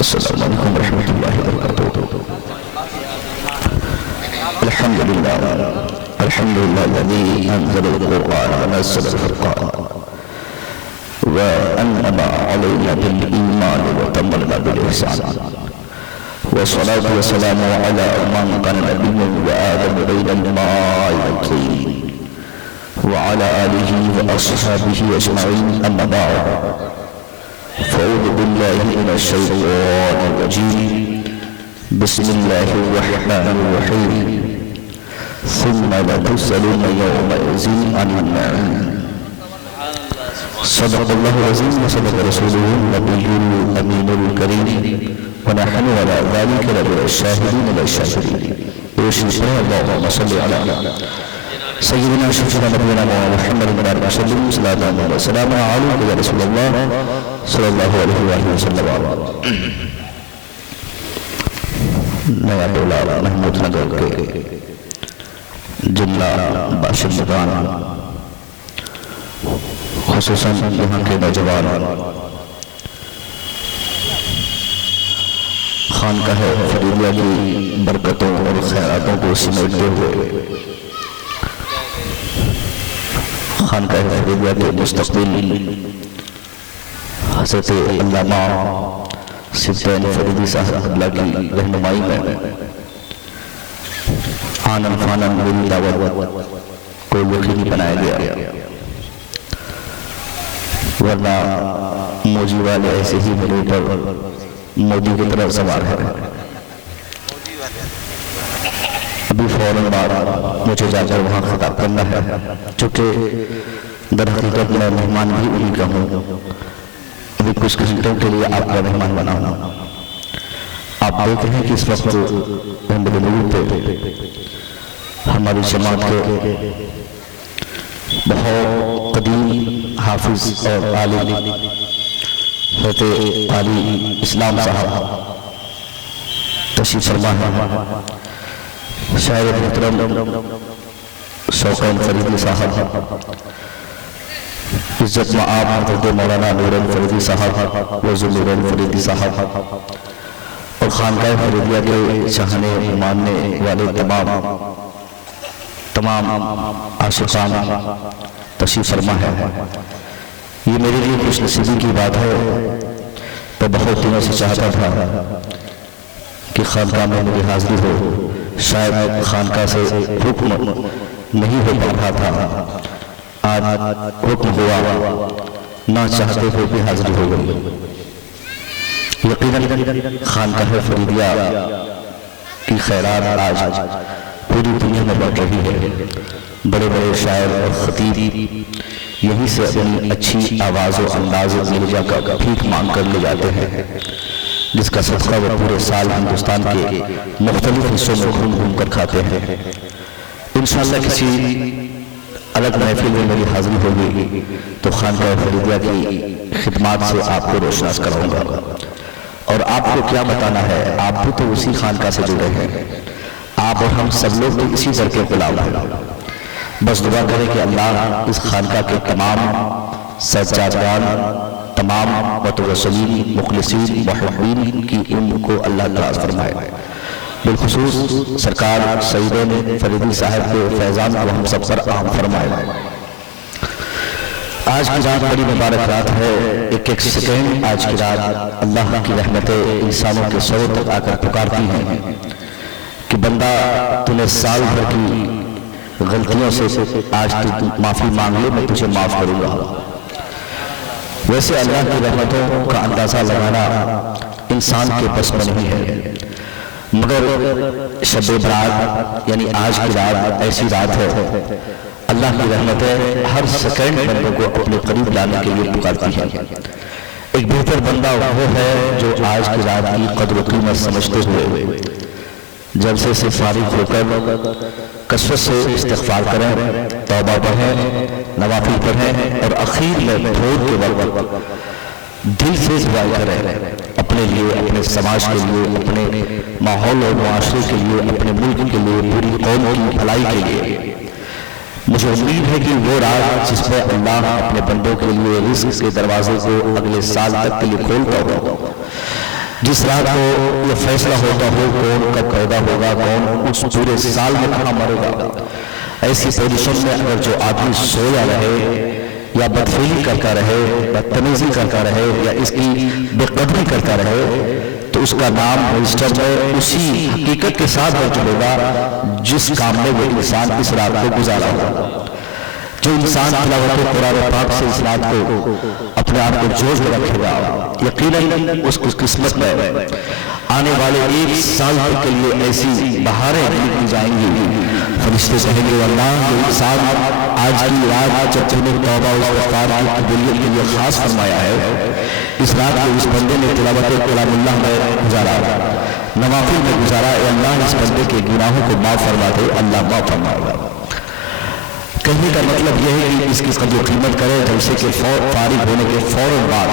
السلام علیکم ورحمۃ اللہ وبرکاتہ. الحمد للہ الذي انزل القرآن ونزل الفرقان وانعم علينا بالإيمان وتمنا بالإحسان والصلاة والسلام على من كان نبيا وآدم بين الماء والطين وعلى آله وأصحابه أجمعين. أما بعد فأعوذ بالله من الشيطان الرجيم. بسم الله الرحمن الرحيم. ثم لتسألن يومئذ عن النعيم. صدق الله العظيم وصدق رسوله النبي الأمين الكريم ونحن على ذلك لمن الشاهدين والشاكرين. اللهم صل على سيدنا شفيعنا نبينا محمد وسلم صلاة الله وسلام عليك يا رسول الله صلی اللہ علیہ وآلہ وسلم. نیا ٹولہ محمود نگر کے جملہ باشندگان خصوصاً یہاں کے نوجوان خانقاہ فریدیہ کی برکتوں اور خیراتوں کو سمیٹتے ہوئے خانقاہ فریدیہ کے مستقبل حضرت علامہ سبطین فریدی صاحب اللہ کی رہنمائی میں آنن فانن میری دعوت کو یقینی بنایا گیا، ورنہ موجی والے ایسے ہی میرے پر موجی کی طرف سوار ہے. ابھی فوراً بعد مجھے جا کر وہاں خطاب کرنا ہے، چونکہ در حقیقت میں مہمان بھی انہی کا ہوں. ابھی کچھ گھنٹوں کے لیے آپ کا مہمان بنا ہوں. آپ دیکھ رہے ہیں کہ اس وقت بنگلور پہ ہماری جماعت کے بہت قدیم حافظ اور عالم حضرت علی اسلام صاحب تشریف فرما ہے. شاعر محترم شوقین فریدی صاحب، عزت مآب حضرت مولانا نور الفریدی صاحب وزیر نور الفریدی صاحب اور خانقاہ فریدیہ کے چاہنے ماننے والے تمام عاشقان تشریف فرما ہے. یہ میرے لیے خوش نصیبی کی بات ہے. میں بہت دنوں سے چاہتا تھا کہ خانقاہ میں میری حاضری ہو. شاید خانقاہ سے حکم نہیں ہو پا رہا تھا، آج حکم ہوا، نہ چاہتے ہوئے بھی حاضری ہو گئی. یقیناً خانقاہ فریدیہ کی خیرات آج پوری دنیا میں بڑھ رہی ہے. بڑے بڑے شاعر اور خطیب یہیں سے اپنی اچھی آواز و انداز مرجع کا بھیک مانگ کر لے جاتے ہیں، جس کا صدقہ وہ پورے سال ہندوستان کے مختلف حصوں میں گھوم گھوم کر کھاتے ہیں. انشاءاللہ کسی الگ محفل میں میری حاضری ہوگی تو خانقاہ فریدیہ کی خدمات سے آپ کو روشناس کراؤں گا. اور آپ کو کیا بتانا ہے، آپ بھی تو اسی خانقاہ سے جڑے ہیں. آپ اور ہم سب لوگ بھی اسی در کے غلام ہیں. بس دعا کریں کہ اللہ اس خانقاہ کے تمام سجادگان، تمام متوسلین، مخلصین، محبین کی ان کو اللہ دراز فرمائے. بالخصوص سرکار سیدین فریدی صاحب کے فیضان کو ہم سب پر عام فرمائے. آج کی رات بڑی مبارک رات ہے. ایک ایک سیکنڈ آج کی رات اللہ کی رحمتیں انسانوں کے سروں تک آ کر پکارتی ہیں کہ بندہ تُنے سال بھر کی غلطیوں سے آج تو معافی مانگ لے، میں تجھے معاف کروں گا. ویسے اللہ کی رحمتوں کا اندازہ لگانا انسان کے بس میں نہیں ہے، مگر شب برات یعنی آج کی رات ایسی رات ہے اللہ کی رحمتیں ہر سیکنڈ بندوں کو اپنے قریب لانے کے لیے پکارتی ہیں. ایک بہتر بندہ وہ ہے جو آج کی رات کی قدر و قیمت سمجھتے ہوئے جلسے سے فارغ ہو کر کثرت سے استغفار کریں، توبہ پڑھیں، نوافل پڑھیں اور اخیر میں بھور کے وقت دل سے دعا کریں اپنے لیے، اپنے سماج کے لیے، اپنے ماحول اور معاشرے کے لیے، اپنے ملک کے لیے، پوری قوم کی بھلائی کے لیے. مجھے امید ہے کہ وہ رات جس پہ اللہ اپنے بندوں کے لیے رزق کے دروازے کو اگلے سال تک کے لیے کھولتا ہوگا، جس رات کو یہ فیصلہ ہوتا ہو کون کب پیدا ہوگا، کون اس پورے سال میں کہاں مرے گا، ایسی پوزیشن میں اگر جو آدمی سویا رہے یا بدفعلی کرتا رہے، بدتمیزی کرتا رہے یا اس کی بے قدری کرتا رہے، تو اس کا نام رجسٹر میں اسی حقیقت کے ساتھ درج ہوگا جس کام میں وہ انسان اس رات کو گزارا ہوگا۔ جو انسان تلاوت قرآن پاک سے اس رات کو اپنے آپ کو جوش میں رکھے گا، یقیناً اس کی قسمت میں آنے والے ایک سال تک کے لیے ایسی بہاریں نکل جائیں گی۔ فرشتے کہیں گے اللہ یہ انسان آج کی رات جب تم نے توبہ و استغفار کی قبولیت کے لیے خاص فرمایا ہے، اس رات کو اس بندے نے تلاوت کلام اللہ میں گزارا، نوافل میں گزارا، اے اللہ اس بندے کے گناہوں کو معاف فرما دے، اللہ معاف فرمائے گا۔ کہنے کا مطلب یہ ہے کہ اس کی قدر و قیمت کرے، جیسے کہ فارغ ہونے کے فوراً بعد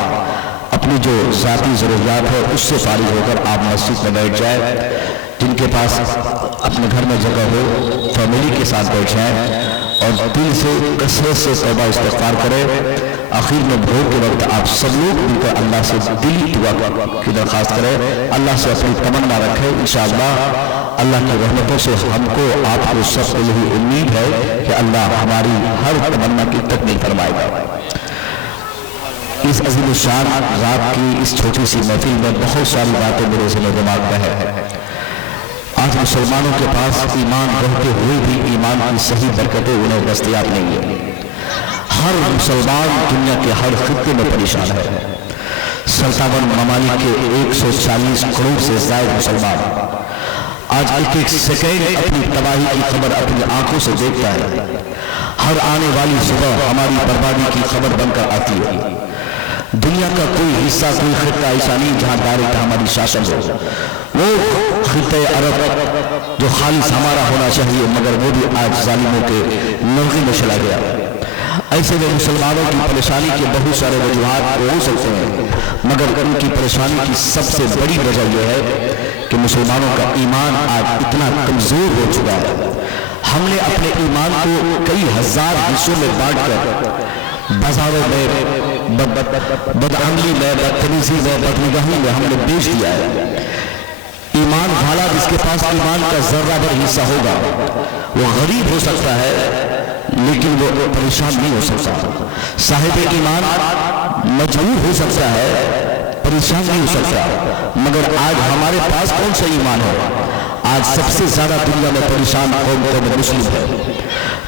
اپنی جو ذاتی ضروریات ہے اس سے فارغ ہو کر آپ مسجد میں بیٹھ جائے، جن کے پاس اپنے گھر میں جگہ ہو فیملی کے ساتھ بیٹھ جائیں اور دل سے کثرت سے توبہ استغفار کرے۔ آخر میں بھور کے وقت آپ سب لوگ مل کر اللہ سے دلی دعا کی درخواست کریں، اللہ سے اپنی تمنا رکھیں، انشاءاللہ اللہ کی رحمتوں سے ہم کو آپ کو سب کو یہی امید ہے کہ اللہ ہماری ہر تمنا کی تکمیل فرمائے گا۔ اس عظیم الشان رات کی اس چھوٹی سی محفل میں بہت ساری باتیں میرے ذہن و دماغ میں ہے۔ آج مسلمانوں کے پاس ایمان رہتے ہوئے بھی ایمان کی صحیح برکتیں انہیں دستیاب نہیں ہیں۔ ہر مسلمان دنیا کے ہر خطے میں پریشان ہے۔ 57 ممالک کے 140 کروڑ سے زائد مسلمان آج ایک ایک سیکنڈ اپنی تباہی کی خبر اپنی آنکھوں سے دیکھتا ہے۔ ہر آنے والی صبح ہماری بربادی کی خبر بن کر آتی ہے۔ دنیا کا کوئی حصہ کوئی خطہ ایسا نہیں جہاں ڈائریکٹ ہماری شاشن ہو، وہ خطہ عرب جو خالص ہمارا ہونا چاہیے مگر وہ بھی آج ظالموں کے نرغے میں چلا گیا۔ ایسے میں مسلمانوں کی پریشانی کے بہت سارے وجوہات ہو سکتے ہیں، مگر ان کی پریشانی کی سب سے بڑی وجہ یہ ہے کہ مسلمانوں کا ایمان آج اتنا کمزور ہو چکا ہے۔ ہم نے اپنے ایمان کو کئی ہزار حصوں میں بانٹ کر بازاروں میں بدعملی میں بدتمیزی میں بدنگاہی میں ہم نے بیچ دیا ہے۔ ایمان والا جس کے پاس ایمان کا ذرہ بھر حصہ ہوگا وہ غریب ہو سکتا ہے لیکن وہ پریشان نہیں ہو سکتا۔ صاحب ایمان مجبور ہو سکتا ہے، پریشان نہیں ہو سکتا، مگر آج ہمارے پاس کون سا ایمان ہے؟ آج سب سے زیادہ دنیا میں پریشان قوم مسلم ہے۔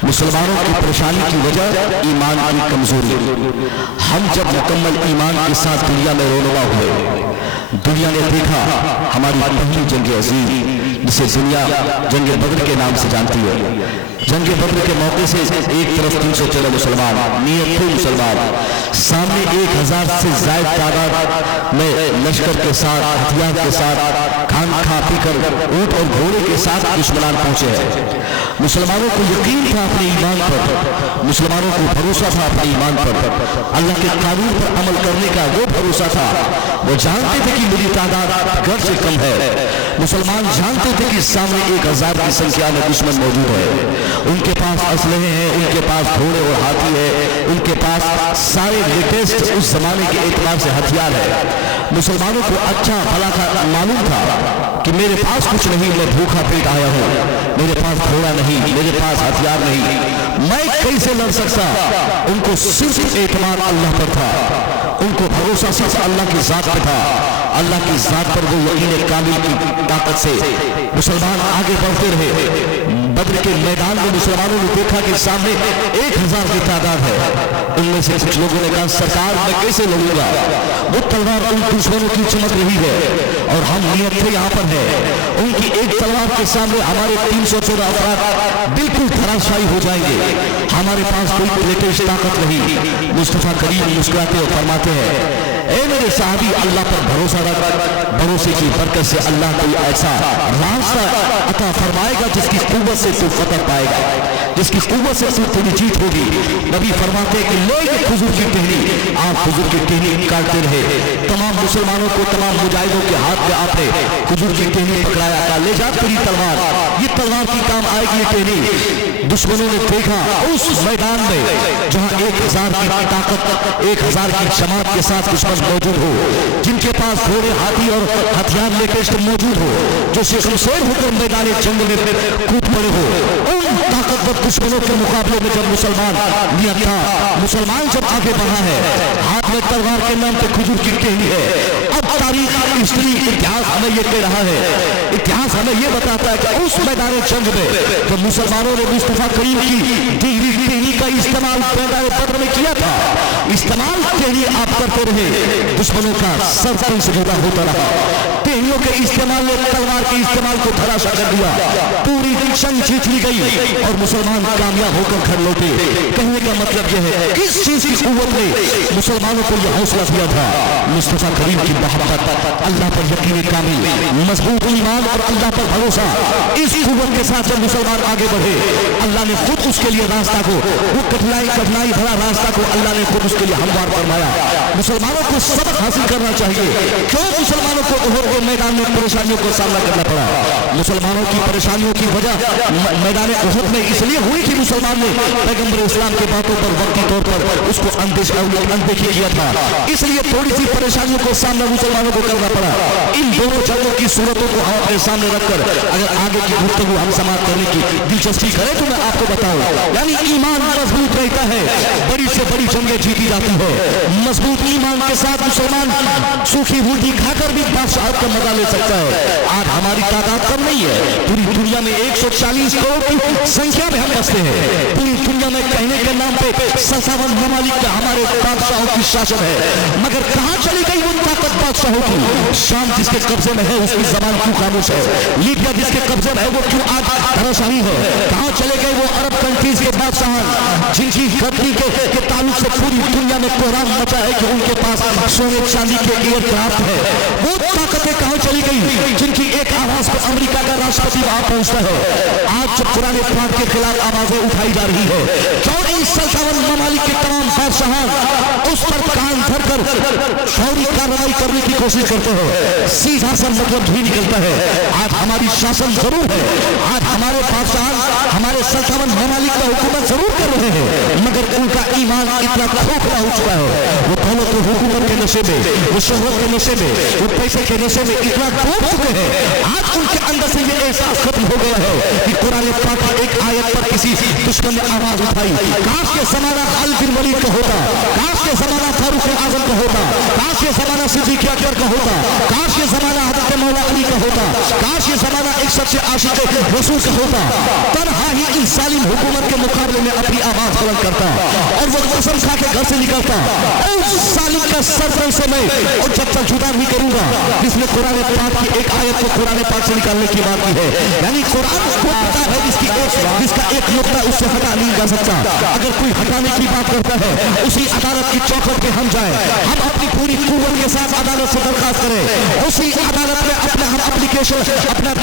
مسلمانوں کی پریشانی کی وجہ ایمان کی کمزوری۔ ہم جب مکمل ایمان کے ساتھ دنیا میں رونما ہوئے، دنیا نے دیکھا ہماری پہلی جنگ عظیم جسے دنیا جنگ بدر کے نام سے جانتی ہے، جنگ بدر کے موقع سے ایک طرف 313 مسلمان، نیتوں مسلمان، سامنے 1000 سے زائد تعداد میں لشکر کے ساتھ ہتھیار کے ساتھ کھان کھا پی کر اونٹ اور گھوڑے کے ساتھ دشمنان پہنچے ہیں۔ مسلمانوں کو یقین تھا اپنے ایمان پر، مسلمانوں کو بھروسہ تھا اپنے ایمان پر، اللہ کے قانون پر عمل کرنے کا وہ بھروسہ تھا۔ وہ جانتے تھے کہ میری تعداد گھر سے کم ہے، مسلمان جانتے تھے کہ سامنے 1000 کی سنکھیا میں دشمن موجود ہے، ان کے پاس اسلحے ہیں، ان کے پاس گھوڑے اور ہاتھی ہے، ان کے پاس سارے لیٹسٹ اس زمانے کے اعتبار سے ہتھیار ہے۔ مسلمانوں کو اچھا بھلا معلوم تھا کہ میرے پاس کچھ نہیں، میں بھوکا پیٹ آیا ہوں، میرے پاس گھوڑا نہیں، میرے پاس ہتھیار نہیں، میں کیسے لڑ سکتا؟ ان کو صرف اعتماد اللہ پر تھا، ان کو بھروسہ صرف اللہ کی ذات پہ تھا، اللہ کی ذات پر وہ یقین کامل کی طاقت سے مسلمان آگے بڑھتے رہے۔ بدر کے میدان میں مسلمانوں نے دیکھا کہ سامنے 1000 کی تعداد ہے، ان میں سے کچھ لوگوں نے کہا سرکار میں کیسے لڑوں گا، وہ تلوار ان دشمنوں کی چمک رہی ہے اور ہم نیت سے یہاں پر ہیں، ان کی ایک تلوار کے سامنے ہمارے 314 افراد بالکل دھراشائی ہو جائیں گے، ہمارے پاس کوئی لیٹسٹ طاقت نہیں۔ مصطفیٰ کریم مسکراتے اور فرماتے ہیں اے میرے صحابی اللہ پر بھروسہ رکھ، بھروسے کی برکت سے اللہ کوئی ایسا راستہ عطا فرمائے گا جس کی قوت سے تو فتح پائے گا، جس کی قوت سے تو تیری جیت ہوگی۔ نبی فرماتے ہیں کہ لے یہ کھجور کی ٹہنی، آپ हुजूर की टहनी काटते रहे। तमाम मुसलमानों को, तमाम मुजाहिदों के हाथ में आपने हुजूर की टहनी पकड़ाया था, ले जा तेरी तलवार, ये तलवार की काम आएगी ये टहनी। दुश्मनों ने देखा उस मैदान में जहां 1000 की ताकत, 1000 की जमात के साथ दुश्मन मौजूद हो, जिनके पास घोड़े, हाथी और हथियार लेटेस्ट मौजूद हो, जो शेर होकर मैदान जंग में कूद पड़े हो, उन ताकतवर दुश्मनों के मुकाबले में जब मुसलमान नियत था, मुसलमान जब आगे बढ़ा है, हाथ में तलवार के नाम पे खजूर की टहनी है। अब तारीख, हिस्ट्री, इतिहास हमें ये कह रहा है, इतिहास हमें ये बताता है कि उस मैदान जंग में जब मुसलमानों ने मुस्तफा करीम की टहनी का इस्तेमाल मैदान बदर में किया था, इस्तेमाल टहनी आप करते रहे, दुश्मनों का सर से जुदा होता रहा। टहनियों के इस्तेमाल ने तलवार के इस्तेमाल को धराशायी कर दिया, पूरी जंग जीत ली गई और मुसलमान कामयाब होकर घर लौटे। कहने का मतलब यह है किस चीज की कुव्वत ने मुसलमानों को यह हौसला दिया था? मुस्तफा करीम की मोहब्बत, अल्लाह पर यकीन कामिल, मजबूत ईमान और अल्लाह पर भरोसा। इस कुव्वत के साथ जब मुसलमान आगे बढ़े, अल्लाह ने खुद उसके लिए रास्ता को, वो कठिनाई भरा रास्ता को अल्लाह ने खुद उसके लिए हमवार फरमाया। मुसलमानों को सबक हासिल करना चाहिए। क्यों मुसलमानों को उहद के मैदान में परेशानियों का सामना करना पड़ा? मुसलमानों की परेशानियों की वजह मैदान उहद में इसलिए हुई कि मुसलमान ने पैगंबर इस्लाम की बातों पर वक्ती तौर पर उसको अनदेखी किया था, इसलिए थोड़ी सी परेशानियों को सामना मुसलमानों को करना पड़ा। इन दोनों जंगों की सूरतों को हम अपने सामने रखकर अगर आगे की गुफ्तगू हम समाप्त करने की दिलचस्पी करें तो मैं आपको बताऊं, यानी ईमान मजबूत रहता है, बड़ी से बड़ी जंगें जीती जाती है। मजबूत ईमान के साथ मुसलमान सूखी रोटी खाकर भी बादशाहत का मजा ले सकता है। आज हमारी तादाद कम नहीं है, पूरी दुनिया में 140 करोड़ की संख्या में हम बसते हैं। पूरी दुनिया में कहने के नाम पे 57 ममालिक का हमारे बादशाहों की शासन है, मगर कहां चली गई वो ताकत बादशाहों की? शाम जिसके कब्जे में है उसकी जबान क्यों खामोश है? लीबिया जिसके कब्जे में है वो क्यों आज धराशायी है? कहां चले गए वो अरब कंट्रीज के बादशाह जिनकी गद्दी के ताल्लुक से पूरी दुनिया में कोहराम मचा है कि उनके पास सोने चांदी के एयरक्राफ्ट है? वो ताकतें कहां चली गई जिनकी एक आवाज पर अमेरिका का राष्ट्रपति वहां पहुंचता है? आज जब कुरान पाक के खिलाफ आवाजें उठाई जा रही है, क्यों इन 57 ममालिक के तमाम बादशाह उस पर कान धरकर फौरी कार्रवाई करने की कोशिश करते हो? सीधा सा मतलब भी निकलता है। आज हमारी शासन जरूर है, आज हमारे बादशाह हमारे 57 ममालिक का हुकूमत जरूर कर रहे हैं, मगर उनका ईमान इतना खोखला हो चुका है, वो दौलत के हुकूमत के नशे में, वो शोहरत के नशे में, वो पैसे के नशे में इतना डूब चुके हैं। आज उनके अंदर से ये एहसास खत्म हो गया है कि कुरान पाक की एक आयत पर किसी दुश्मन ने आवाज उठाई, काश के ज़माना खालिद बिन वलीद का होता, काश के ज़माना फारूक आज़म का होता, काश के ज़माना सिद्दीक़ अकबर का होता, काश के ज़माना हज़रत मौला अली का होता, काश ये ज़माना एक सबसे आशिक रसूल का होता। तन्हा ही इस जालिम हुकूमत के मुकाबले में अपनी आवाज बुलंद करता और वो कसम खा के घर से निकलता, उस जालिम का सर से मैं और जब तक जुदा नहीं करूंगा जिसने कुरान पाक की एक आयत को कुरान पाक से निकालने की बात की है। यानी कुरान को पता है जिसका एक नुक्ता उससे हटा नहीं जा सकता। अगर कोई हटाने की बात करता है, उसी अदालत की चौखट पे हम जाए, हम अपनी पूरी कुव्वत के साथ अदालत से दरखास्त करें, उसी अदालत में अपना हम एप्लीकेशन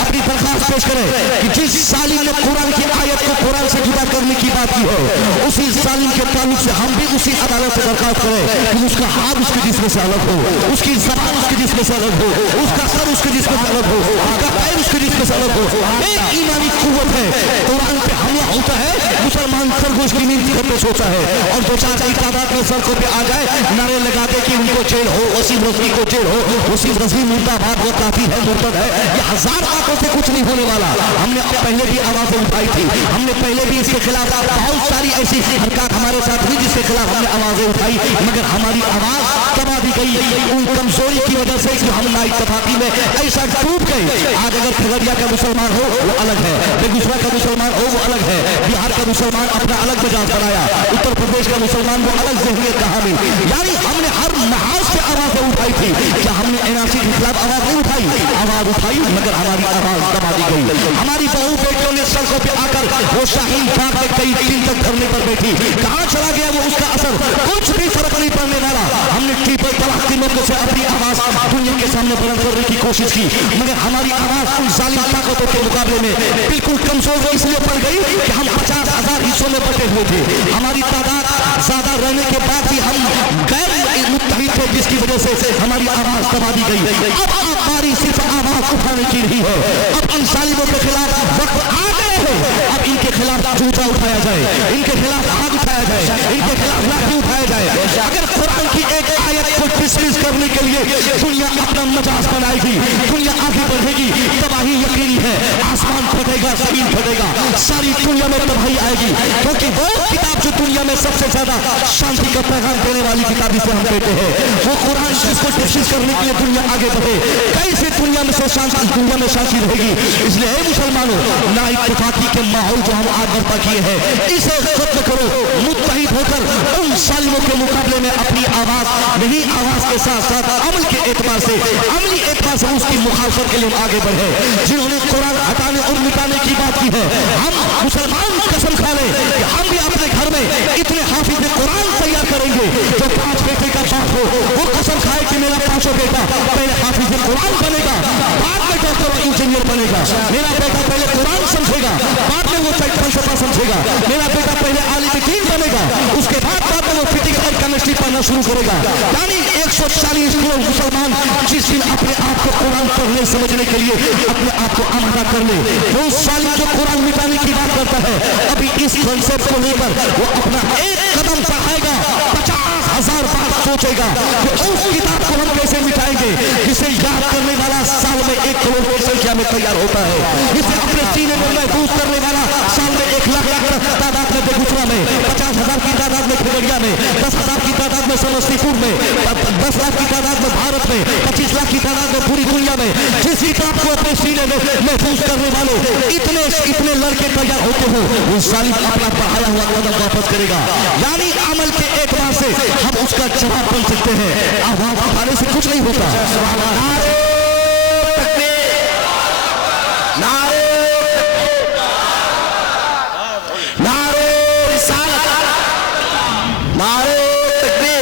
अपनी दरखास्त पेश करें कि जिस जालिम ने कुरान की आयत को कुरान से जुदा करने की बात की है, उसी जालिम के ताल्लुक से हम भी उसी अदालत से दरखास्त करें कि उसका हाथ उसके जिस्म से अलग हो, उसकी जबान उसके जिस्म से अलग हो, उसका सर उसके जिस्म से अलग हो, उसका पैर उसके जिस्म से अलग हो। एक ईमानी कुव्वत है, कुरान पे हमला होता है, मुसलमान खरगोश की नींद करके सोता है और दो चार की तादाद में सड़कों पे आ जाए, नारे लगाते कि उनको जेल हो, वसीम रजवी को जेल हो, वसीम रजवी मुर्दाबाद, वो काफी है, मुर्तद है। ये हजार बातों से कुछ नहीं होने वाला। हमने पहले भी आवाजें उठाई थी, हमने पहले भी इसके खिलाफ बहुत सारी ऐसी हरकत हमारे साथ हुई जिसके खिलाफ हमने आवाजें उठाई, मगर हमारी आवाज दबा दी गई उन कमजोरी की वजह से कि हम ना इत्तेफाकी में ऐसा डूब गए। आज अगर खगड़िया का मुसलमान हो वो अलग है, बेगूसराय का मुसलमान हो वो अलग है, बिहार का मुसलमान अपना अलग मिजाज बनाया, उत्तर प्रदेश का मुसलमान वो अलग ज़हनियत का हामिल। यानी हमने हर महाज से आवाजें उठाई थी, क्या हमने एनआरसी के खिलाफ आवाज नहीं उठाई? आवाज उठाई, मगर हमारी आवाज दबा दी गई। हमारी बहू बेटियों ने सड़कों पे आकर वो शाहीन बाग में कई दिन तक धरने पर बैठी, कहां चला गया वो उसका असर? कुछ भी फर्क नहीं पड़ने वाला। हमने ट्रिपल तलाक के मौके से अपनी आवाज दुनिया के सामने बुलंद करने की कोशिश की, मगर हमारी आवाज उन जालिम ताकतों के मुकाबले में बिल्कुल कमजोर इसलिए पड़ गई कि हम 50,000 हिस्सों में बटे हुए थे। हमारी तादाद ज्यादा रहने के बाद भी हम गैर वजह से हमारी आवाज दबा दी गई। अब हमारी सिर्फ आवाज उठाने की नहीं है, अब इन जालिमों के खिलाफ वक्त आ गए हैं। अब इनके खिलाफ जूता उठाया जाए, इनके खिलाफ आग उठाया जाए, इनके खिलाफ लाठी उठाया जाए। अगर कुरान की एक आयत को डिसमिस करने के लिए दुनिया अपना मजाज बनाएगी, दुनिया आगे बढ़ेगी, तबाही यकीनी है। आसमान फटेगा, जमीन फटेगा, सारी दुनिया में तबाही आएगी। क्योंकि वो किताब जो दुनिया में सबसे ज्यादा शांति का पैगाम देने वाली किताब जिसे हम कहते हैं, वो कुरान, जिसको डिसमिस करने के लिए दुनिया आगे बढ़े, कैसे दुनिया में से शांति, दुनिया में शांति रहेगी। इसलिए मुसलमानों, ना इत्तेफाकी के माहौल जो हम आज बर्पा किए हैं, इसे खत्म करो। मुत्तहिद होकर उन जालिमों के मुकाबले में अपनी आवाज नहीं, आवाज के साथ साथ अमल के एतबार से, अमली एतबार से उसकी मुखालफत के लिए हम आगे बढ़े। जिन्होंने कुरान हटाने और मिटाने की बात की है, हम मुसलमान कसम खा लें कि हम भी अपने घर में इतने हाफिज कुरान तैयार करेंगे। जो 5 बेटे का बाप हो, वो कसम खाए कि मेरा 5वां बेटा पहले हाफिज कुरान बनेगा, बाद में डॉक्टर और इंजीनियर बनेगा। मेरा बेटा पहले कुरान समझेगा, बाद में वो फलसफा समझेगा। मेरा बेटा पहले आलिम दीन बनेगा, उसके बाद में वो फिजिक्स और केमिस्ट्री पढ़ना शुरू करेगा। यानी 140 करोड़ मुसलमान जिस दिन अपने आप को कुरान पढ़ने समझने के लिए अपने आप को आमादा कर ले, वो सालिम जो कुरान मिटाने की बात करता है, अभी इस कॉन्सेप्ट को लेकर वो अपना एक कदम बढ़ाएगा, 50,000 बार सोचेगा कि उस किताब को हम कैसे मिटाएंगे, जिसे याद करने वाला साल में 1 करोड़ की संख्या में तैयार होता है, जिसे अपने सीने में महफूज करने वाला साल में 1 लाख तादाद में बेगूसराय में, 50,000 की तादाद में खगड़िया में, 10,000 की तादाद में समस्तीपुर में, 10 लाख की तादाद में भारत में, 25 लाख की तादाद में पूरी दुनिया में, जिस किताब को अपने सीने में महफूज करने वाले इतने लड़के तैयार होते हो, वो सालिम अपना बढ़ाया हुआ कदम वापस करेगा। यानी अमल के एतबार से हम उसका जवाब बन सकते हैं। आवाज उठाने से कुछ नहीं होता। नारे तकबीर, नारे नारे रिसालत, नारे तकबीर।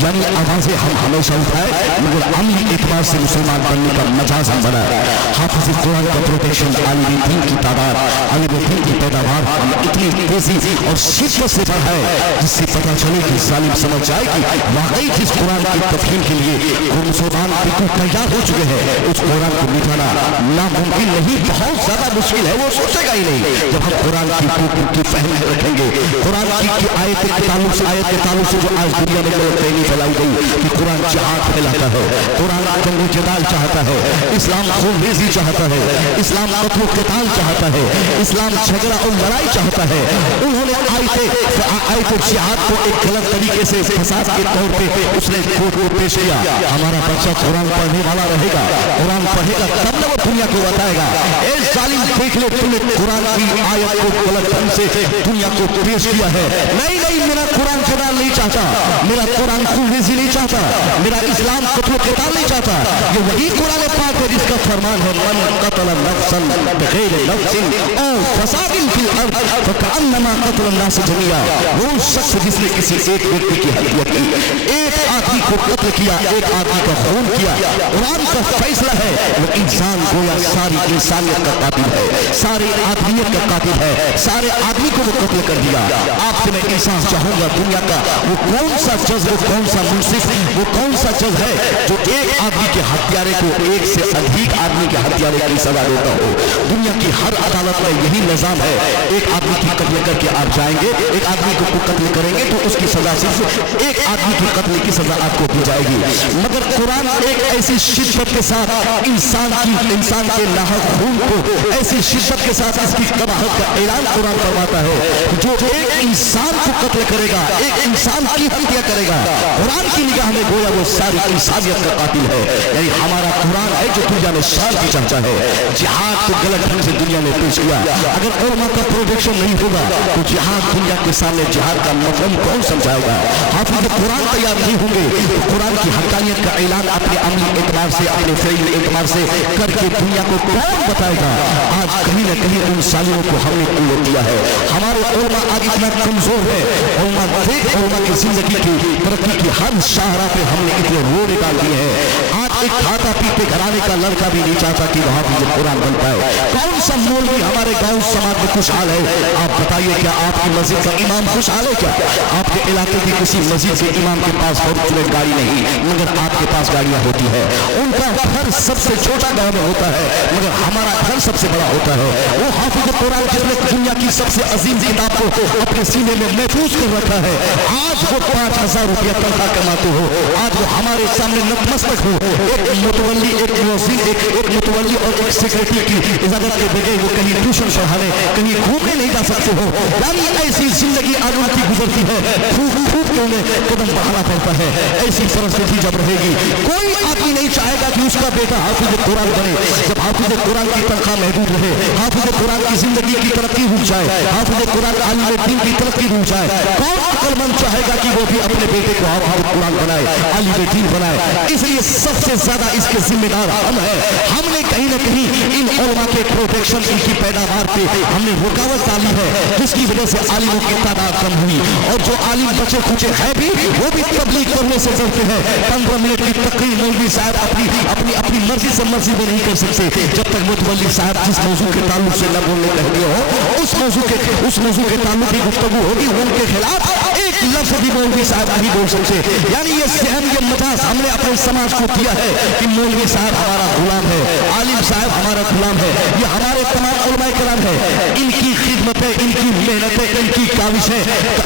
यानी आवाजें हम हमेशा उठाए, मगर अमली एतबार से मुसलमान बनने का मजाज हम बनाए। हाफिज कुरान का प्रोटेक्शन, आलिम दीन की तादाद, आलिम दीन की पैदावार इतनी तेजी और शिद्दत से बढ़ा है, जिससे पता चले कि जालिम समझ जाए कि वाकई जिस कुरान की तफहीम के लिए वो मुसलमान बिल्कुल तैयार हो चुके हैं, उस कुरान को मिटाना नामुमकिन नहीं, बहुत ज्यादा मुश्किल है। वो सोचेगा ही नहीं। जब हम कुरान की फहम रखेंगे, कुरान की आयत के ताल्लुक से जो आज दुनिया में गलतफहमी फैलाई गई कि कुरान जिहाद फैलाता है, कुरान जंग जदाल चाहता है, इस्लाम खूनरेजी चाहता है, इस्लाम कत्ल क़िताल चाहता है, इस्लाम झगड़ा और लड़ाई चाहता है। उन्होंने आयत जिहाद को एक गलत तरीके से फसाद के तौर पे उसने कोर्ट को पेश किया। हमारा बच्चा कुरान पढ़ने वाला रहेगा, कुरान पढ़ेगा तब न वो दुनिया को बताएगा। ए जालिम देख ले, तूने कुरान की आयत को गलत ढंग से दुनिया को पेश किया है। नहीं, मेरा कुरान जदाल नहीं चाहता, मेरा कुरान खूनरेजी नहीं चाहता, मेरा इस्लाम कत्ल क़िताल नहीं चाहता। ये वही कुरान पाक है जिसका फरमान है, मन क़तल नफ्सन बिग़ैर नफ्सिन औ फ़सादिन फ़िल अर्ज़ फ़कअन्नमा क़तल अन्नास जमीआ। वो शख्स जिसने किसी एक व्यक्ति की हत्या की, एक आदमी को कत्ल किया, एक आदमी का खून किया, कुरान का फैसला है वो इंसान गोया सारी इंसानियत का कातिल है, सारे आदमियत का कातिल है, सारे आदमी को वो कत्ल कर दिया। आपसे मैं इंसाफ चाहूंगा दुनिया का, वो कौन सा जज, वो कौन सा मुंसिफ, वो कौन सा जज है जो एक आदमी के हत्यारे को एक से अधिक आदमी के हत्यारे की सजा देता हो। दुनिया की हर अदालत में यही निजाम है। एक आदमी की कत्ल करके आप जाएंगे, एक आदमी को कत्ल करेंगे तो उसकी सजा सिर्फ एक आदमी के कत्ल की सजा आपको दी जाएगी। मगर कुरान एक ऐसी शिद्दत के साथ इंसान के नाहक खून को ऐसी शिद्दत के साथ इसकी कबाहत का ऐलान कुरान फरमाता है, जो एक इंसान को कत्ल करेगा, एक इंसान की हत्या करेगा, कुरान की निगाह में गोया वो सारी इंसानियत का कातिल है। यानी हमारा कुरान है जो दुनिया में शांति चाहता है। जिहाद को गलत ढंग से दुनिया में पेश किया। अगर उलमा का प्रोटेक्शन नहीं होगा तो जिहाद दुनिया के सामने जिहाद का मतलब कौन समझाएगा। हाफिज कुरान तैयार नहीं होंगे तो कुरान की हक्कानियत का ऐलान अपने अमली एतबार से, अपने फ़िल्मी एतबार से करके दुनिया को कौन बताएगा। आज कहीं न कहीं उन सालियों को हमने कुल्लत दिया है। हमारे उलमा आज इतना कमजोर है, उलमा नेक उलमा की जिंदगी की तरक्की की हर शाहरा पे हमने इतने रोड डाल दिए हैं। आज एक खाता पीते घराने का लड़का भी नहीं चाहता कि वहां भी कुरान बन पाए। कौन सा मौलवी हमारे गांव समाज में खुशहाल है? आप बताइए, क्या आपकी मस्जिद का इमाम खुशहाल है? क्या आपके इलाके की किसी मस्जिद के इमाम के पास फॉर्चूनर गाड़ी नहीं, मगर आपके पास गाड़ियां होती है। उनका घर सबसे छोटा गांव में होता है, मगर हमारा घर सबसे बड़ा होता है। वो हाफिज कुरान जिसने दुनिया की सबसे अजीम किताब को अपने सीने में महफूज कर रखा है, आज वो 5,000 रुपया तनख्वाह कमाते हो, आज वो हमारे सामने नतमस्तक हो। एक मुतवल्ली, एक मुअज्जिन, एक मुतवल्ली और एक सेक्रेटरी की इजाजत के बगैर वो कहीं ट्यूशन पढ़ाने, कहीं घूमने नहीं जा सकते हो। यानी ऐसी जिंदगी आगे की गुजरती है, खूब खूब के उन्हें कदम बढ़ाना पड़ता है। ऐसी परिस्थिति जब रहेगी, कोई आदमी नहीं चाहेगा कि उसका बेटा हाफिज कुरान बने। जब हाफिज कुरान की तनख्वाह महदूद रहे, हाफिज कुरान की जिंदगी की तरक्की रुक जाए, हाफिज कुरान आलिम दीन की तरक्की रुक जाए, कौन अक्लमंद चाहेगा कि वो भी अपने बेटे को हाफिज कुरान बनाए, आलिम दीन बनाए? इसलिए सबसे ज्यादा इसके जिम्मेदार हम हैं। हमने कहीं ना कहीं इन उलमा के प्रोटेक्शन, इनकी पैदावार पे हमने रुकावट डाली है, जिसकी वजह से आलिमों की तादाद कम हुई। और जो आलिम बचे खुचे है भी, वो भी तबलीग करने से डरते हैं। 15 मिनट की तकरीर मौलवी साहब अपनी मर्जी से मर्जी में नहीं कर सकते। जब तक मुतवल्ली साहब जिस मौजू के ताल्लुक से न बोलने कहेंगे हो, उस मौजू के ताल्लुक की गुफ्तगू होगी, उनके खिलाफ एक लफ्ज भी मौलवी साहब नहीं बोल सकते। यानी ये सहम, ये मजाज हमने अपने समाज को दिया है कि मौलवी साहब हमारा गुलाम है, आलिम साहब हमारा गुलाम है। ये हमारे तमाम उलमाए कराम है, इनकी खिदमतें, इनकी मेहनतें, इनकी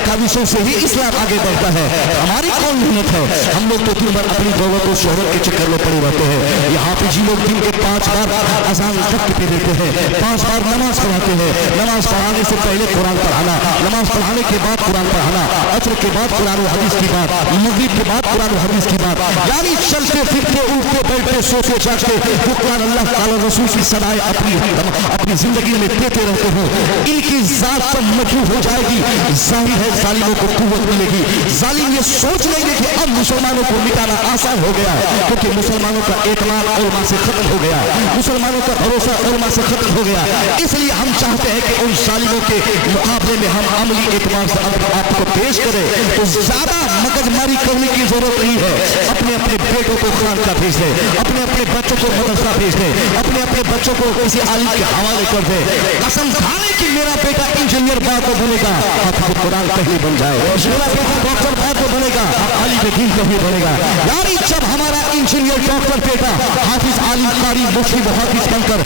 काविशों से ही इस्लाम आगे बढ़ता है। हमारी कौन मेहनत है? हम लोग तो दिन भर अपनी दौलत और शोहरत के चक्कर में पड़े रहते हैं। यहाँ पे जी लोग दिन के 5 बार अजान वक्त पे देते हैं, 5 बार नमाज पढ़ाते हैं। नमाज पढ़ाने से पहले कुरान पढ़ाना, नमाज पढ़ाने के बाद कुरान पढ़ाना, असर के बाद कुरान और हदीस की बात, मगरिब के बाद कुरान और हदीस की बात। यानी चलते फिरते, उठते बैठते, सोते जागते वो कुरान अल्लाह ताला रसूल की सदाएं अपनी जिंदगी में देते रहते हो। इनकी जात पर मजबूर हो जाएगी, जाहिर है जालिमों को कुव्वत मिलेगी। जालिम ये सोच लेंगे कि अब मुसलमानों को मिटाना आसान हो गया, क्योंकि मुसलमानों का एतमाद उलमा से खत्म हो गया, मुसलमानों का भरोसा उलमा से खत्म हो गया। इसलिए हम चाहते हैं कि उन जालिमों के मुकाबले में हम अमली एतमाद से आपको पेश करें। तो ज्यादा मगजमारी करने की जरूरत नहीं है। अपने बेटों को खानका भेज दे, अपने बच्चों को मदरसा भेज दे, अपने बच्चों को किसी आलिम के हवाले कर दे। कसम खाने की मेरा बेटा इंजीनियर बाद में बनेगा, हाफिज कुरान कहीं बन जाए, मेरा बेटा डॉक्टर बाद में बनेगा, आलिम दीन कहीं बनेगा। यानी जब हमारा इंजीनियर डॉक्टर बेटा हाफिज आलिम कारी मुफ्ती मुहाफिज बनकर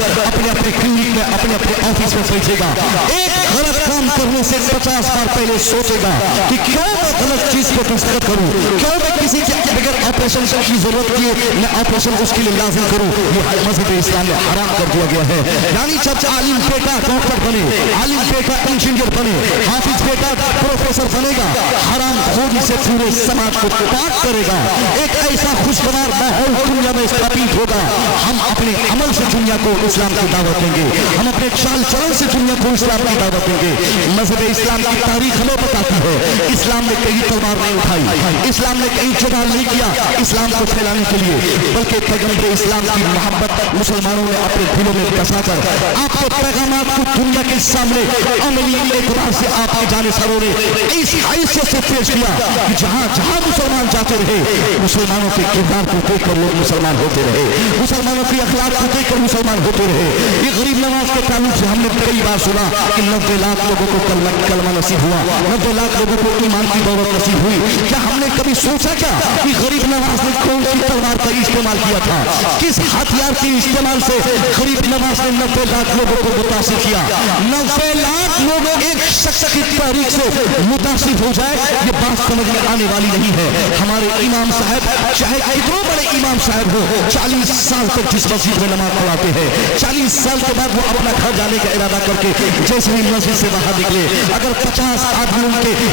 अपने क्लिनिक में, अपने ऑफिस में बैठेगा, एक गलत काम करने से 50 बार पहले सोचेगा कि क्यों मैं गलत चीज को दस्तखत करूं, क्यों मैं किसी के बगैर ऑपरेशन की जरूरत किए मैं ऑपरेशन उसके लिए लाजिम करूं। ये मज़हब इस्लाम में हराम कर दिया गया है। यानी जब आलिम बेटा डॉक्टर बने, आलिम बेटा इंजीनियर बने, हाफिज बेटा प्रोफेसर बनेगा, हराम खोरी से पूरे समाज को पाक करेगा। एक ऐसा खुशगवार माहौल दुनिया में स्थापित होगा। हम अपने अमल से दुनिया को इस्लाम की दावत देंगे, हम अपने चाल चलन से दुनिया को इस्लाम की दावत देंगे। मज़हब इस्लाम की तारीख हमें बताती है, इस्लाम ने कहीं तलवार नहीं उठाई, इस्लाम ने कहीं चुनाव नहीं किया इस्लाम को फैलाने के लिए, बल्कि पैगंबर इस्लाम की मोहब्बत मुसलमानों ने अपने दिलों में बसाकर आपके पैगामात को दुनिया के सामने अमली एतबार से आपके जानिसारों ने इस हैसियत से पेश किया कि जहां जहां मुसलमान जाते रहे, मुसलमानों के किरदार को देखकर लोग मुसलमान होते रहे, मुसलमानों की अखलाक को देखकर मुसलमान होते रहे। ये गरीब नवाज के ताल्लुक से हमने कई बार सुना कि 90 लाख लोगों को कलमा नसीब हुआ, 90 लाख लोगों को ईमान की दौलत नसीब हुई। क्या हमने कभी सोचा क्या कि गरीब नवाज ने कौन सी तलवार का इस्तेमाल किया था, किस हथियार के इस्तेमाल से गरीब नवाज ने 90 लाख लोगों को मुतासिर किया? 90 लाख लोग एक शख्स की तहरीक से मुतासिर हो जाए, ये बात समझ में आने वाली नहीं है। हमारे इमाम साहब चाहे कितने बड़े इमाम साहब हो, 40 साल तक जिस मस्जिद में नमाज पढ़ाते हैं, 40 साल के बाद वो अपना घर जाने का इरादा करके जैसे ही मस्जिद से बाहर निकले, अगर 50 आदमी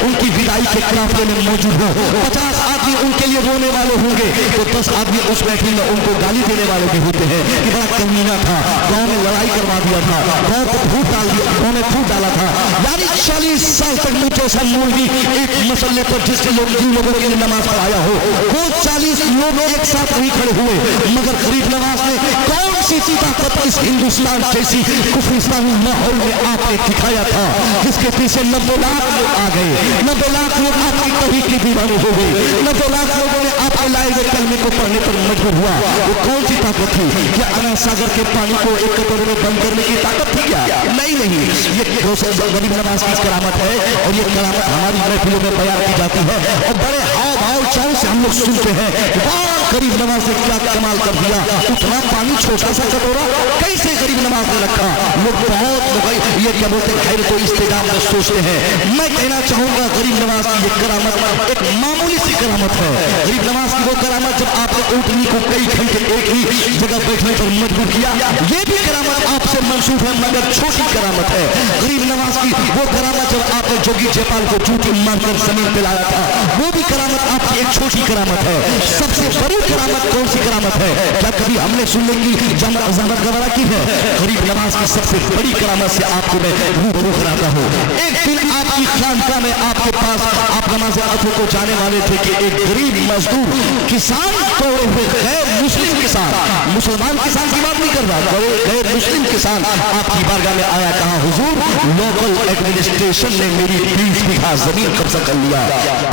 उनकी विदाई के काफले में मौजूद हो, 50 आदमी आदमी उनके लिए रोने वाले होंगे तो 10 आदमी उस महफिल में उनको गाली देने वाले भी होते हैं कि बड़ा कमीना था, गांव में लड़ाई करवा दिया था, गांव को फूट डाल दिया, गांव में फूट डाला था। यानी 40 साल तक मुझे ऐसा मौलवी एक मसले पर जिसके लोग जिन लोगों के लिए नमाज पढ़ाया हो, वो 40 लोग एक साथ नहीं खड़े हुए, मगर गरीब नवाज ने कौन सी ताकत इस हिंदुस्तान जैसी कुफरिस्तानी माहौल में आपने दिखाया था, जिसके पीछे 90 लाख लोग आ गए, 90 लाख लोग आपकी तौहीद की दीवानी हो गए, 90 लाख लोगों ने आपके लाए हुए कलमे को पढ़ने पर मजबूर हुआ। वो कौन सी ताकत थी? क्या अना सागर के पानी को एक कटोरे में बंद करने की ताकत थी क्या? नहीं नहीं, ये गरीब नवाज की करामत है और ये करामत हमारी महफिलों में बयान की जाती है और बड़े हाव भाव चाव से हम लोग सुनते हैं। गरीब नवाज ने क्या कमाल कर दिया, उतना पानी छोटा सा कटोरा कैसे गरीब नवाज ने रखा। लोग बहुत ये क्या बोलते हैं, खैर तो इस्तेदाद में सोचते हैं। मैं कहना चाहूंगा गरीब नवाज की ये करामत एक मामूली सी करामत है। गरीब नवाज की वो करामत जब आपने ऊँटनी को कई घंटे एक ही जगह बैठने पर मजबूर किया, ये भी करामत आपसे मंसूब है मगर छोटी करामत है। गरीब नवाज की वो करामत जब आपने जोगी जयपाल को जूती मारकर जमीन पे लाया था, वो भी करामत आपकी एक छोटी करामत है। सबसे बड़ी करामत कौन सी करामत है? क्या कभी हमने सुनने की जमात गवारा की है? गरीब नवाज की सबसे बड़ी करामत से आपको मैं रूबरू कराता हूँ। एक दिन आपकी खानका में आपके पास आप नमाज अज़हर को जाने वाले थे कि एक गरीब मजदूर किसान तोड़े हुए गैर मुस्लिम किसान, मुसलमान किसान की बात नहीं कर रहा, गैर मुस्लिम किसान आपकी बारगाह में आया, कहा हुजूर लोकल एडमिनिस्ट्रेशन ने मेरी 20 बीघा जमीन कब्जा कर लिया।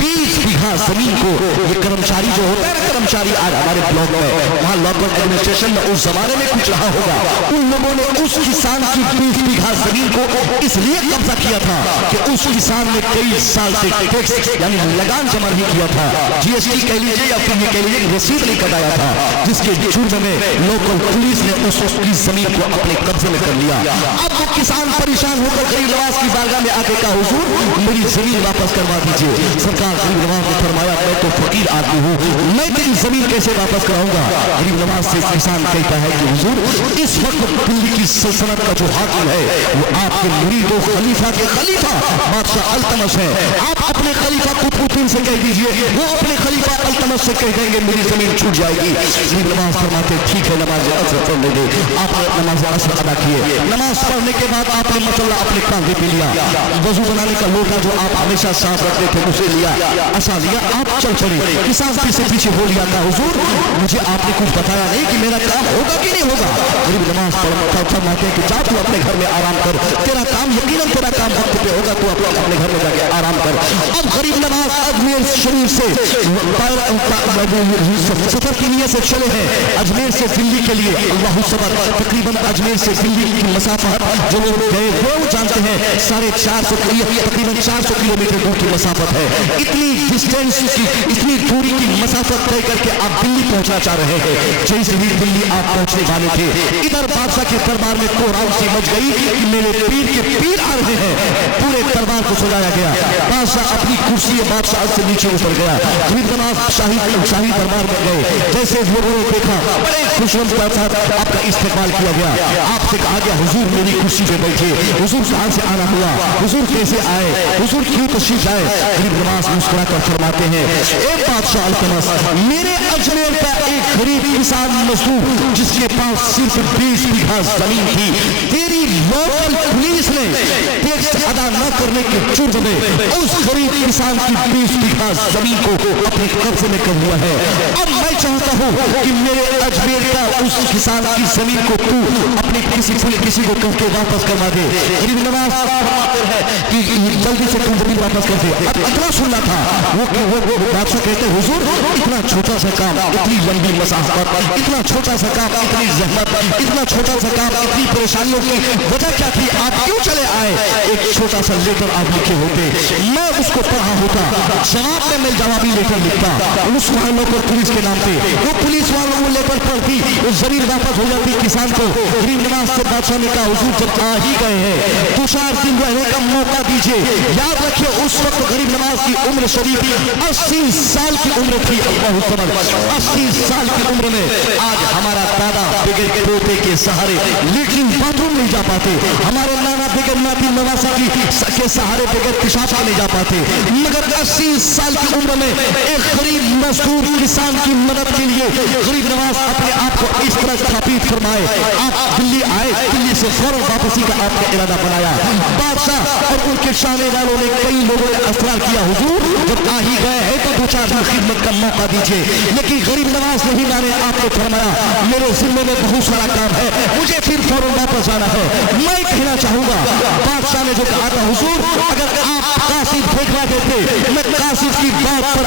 20 बीघा जमीन को ये कर्मचारी जो होता है ना, कर्मचारी आज हमारे ब्लॉक में, वहाँ लोकल एडमिनिस्ट्रेशन में उस जमाने में कुछ रहा होगा, उन लोगों ने उस किसान की 20 बीघा जमीन को इसलिए कब्जा किया था कि उस किसान ने कई साल से टैक्स यानी लगान जमा नहीं किया था, जीएसटी कह लीजिए या फिर ये कह लीजिए रसीद नहीं कटाया था, जिसके जुर्म में लोकल पुलिस ने उसकी जमीन को अपने कब्जे में कर लिया। अब वो किसान परेशान होकर गरीब नवाज की बारगाह में आके कहा हुजूर मेरी जमीन वापस करवा दीजिए। सरकार गरीब नवाज ने फरमाया मैं तो फकीर आदमी हूँ, मैं तेरी जमीन कैसे वापस कराऊंगा। गरीब नवाज से किसान कहता है कि हुजूर इस वक्त दिल्ली की सल्तनत का जो हाकिम है वो आपके मुरीद और खलीफा के खलीफा बादशाह अल्तमश है, आप अपने खलीफा कुतुबुद्दीन से कह दीजिए, वो अपने खलीफा अल्तमश से कह देंगे मेरी जमीन छूट जाएगी। गरीब नवाज फरमाते ठीक है नमाज असर पढ़ने दे। आपने नमाज असर अदा किए, नमाज पढ़ने के बाद आपने मसल्ला अपने कांधे पे लिया, वजू बनाने का लोटा जो आप हमेशा साफ रखते थे उसे लिया, ऐसा लिया, आप चल पड़े। किसान पीछे पीछे हो लिया था हुजूर मुझे आपने कुछ बताया नहीं कि मेरा काम होगा कि नहीं होगा। गरीब नमाज फरमाते हैं कि जा तू अपने घर में आराम कर, तेरा काम यकीनन तेरा काम वक्त पे होगा, तू अपने घर में जाके आराम कर। अब गरीब नवाज अजमेर शरीफ से सफर की नीयत से चले हैं अजमेर से दिल्ली के लिए। अल्लाहु सबर तकरीबन अजमेर से दिल्ली की मसाफत जो लोग गए वो जानते हैं 450 तकरीबन 400 किलोमीटर दूर की मसाफत है। इतनी डिस्टेंस की इतनी दूरी की मसाफत तय करके आप दिल्ली पहुंचना चाह रहे हैं। जैसे ही दिल्ली आप पहुंचने वाले थे इधर बादशाह के दरबार में कोहराम सी मच गई कि मेरे पीर के पीर आ रहे हैं। पूरे दरबार को सजाया गया, बादशाह अपनी कुर्सी बादशाह से नीचे उतर गया। गरीब नवाज शाही दरबार में गए, जैसे लोगों ने देखा बड़े खुशनुमा के साथ आपका इस्तेमाल किया गया। आपसे कहा गया हुजूर मेरी कुर्सी पे बैठे, हुजूर कहाँ से आना हुआ, हुजूर कैसे आए, हुजूर क्यों तशरीफ आए। गरीब नवाज मुस्कुरा कर फरमाते हैं ए बादशाह अल्तमश मेरे अजमेर का एक गरीब किसान मजदूर जिसके पास सिर्फ 20 बीघा जमीन थी, तेरी लोकल पुलिस ने टैक्स अदा न करने के जुर्म में उस गरीब किसान की 20 बीघा जमीन को अपने कब्जे में कर लिया है। अब मैं चाहता हूँ कि मेरे अजमेर का उस किसान की जमीन को तू अपने किसी को कह के वापस करवा दे। गरीब नवाज कि जल्दी से तुम जमीन वापस कर दे। अब इतना सुनना था वो बादशाह कहते हुजूर इतना छोटा सा काम, इतनी लंबी मसाफत, इतना छोटा सा काम, इतनी जहमत, इतना छोटा सा काम, इतनी परेशानियों की वजह क्या थी, आप क्यों चले आए। एक छोटा सा लेटर आप लिखे होते, मैं उसको पढ़ा होता, जवाब में मैं जवाबी लेटर लिखता उस वालों को पुलिस के नाम पे, वो पुलिस वालों को लेकर पढ़ती, उस जमीन वापस हो जाती किसान को। गरीब नवाज से बादशाह ने कहा हुजूर जब आ ही गए हैं 2-4 दिन रहने का मौका दीजिए। याद रखिए उस वक्त गरीब नवाज की उम्र शरीफ 80 साल की उम्र थी। 80 साल की उम्र में आज हमारा दादा बगैर पोते के सहारे लेटरिन बाथरूम नहीं जा पाते, हमारे नाना बगैर नाती नवासी के सहारे बगैर पेशाब के नहीं जा पाते, मगर 80 साल की उम्र में एक गरीब मजदूर किसान की मदद के लिए गरीब नवाज अपने आप को इस तरह स्थापित फरमाए। आप दिल्ली आए, दिल्ली से फौरन वापसी का आपका इरादा बनाया। बादशाह और उनके शाने वालों ने कई लोगों ने असरार किया, हुजूर जब आ ही गए हैं तो 2-4 दिन खिदमत का मौका दीजिए, लेकिन गरीब नवाज नहीं माने। आपने फरमाया मेरे जिम्मे में बहुत सारा काम है, मुझे फिर फौरन वापस जाना है। मैं कहना चाहूंगा, बादशाह ने जो कहा था, हुजूर अगर आप कासिफ भेजवा देते, मैं कासिफ की बात पर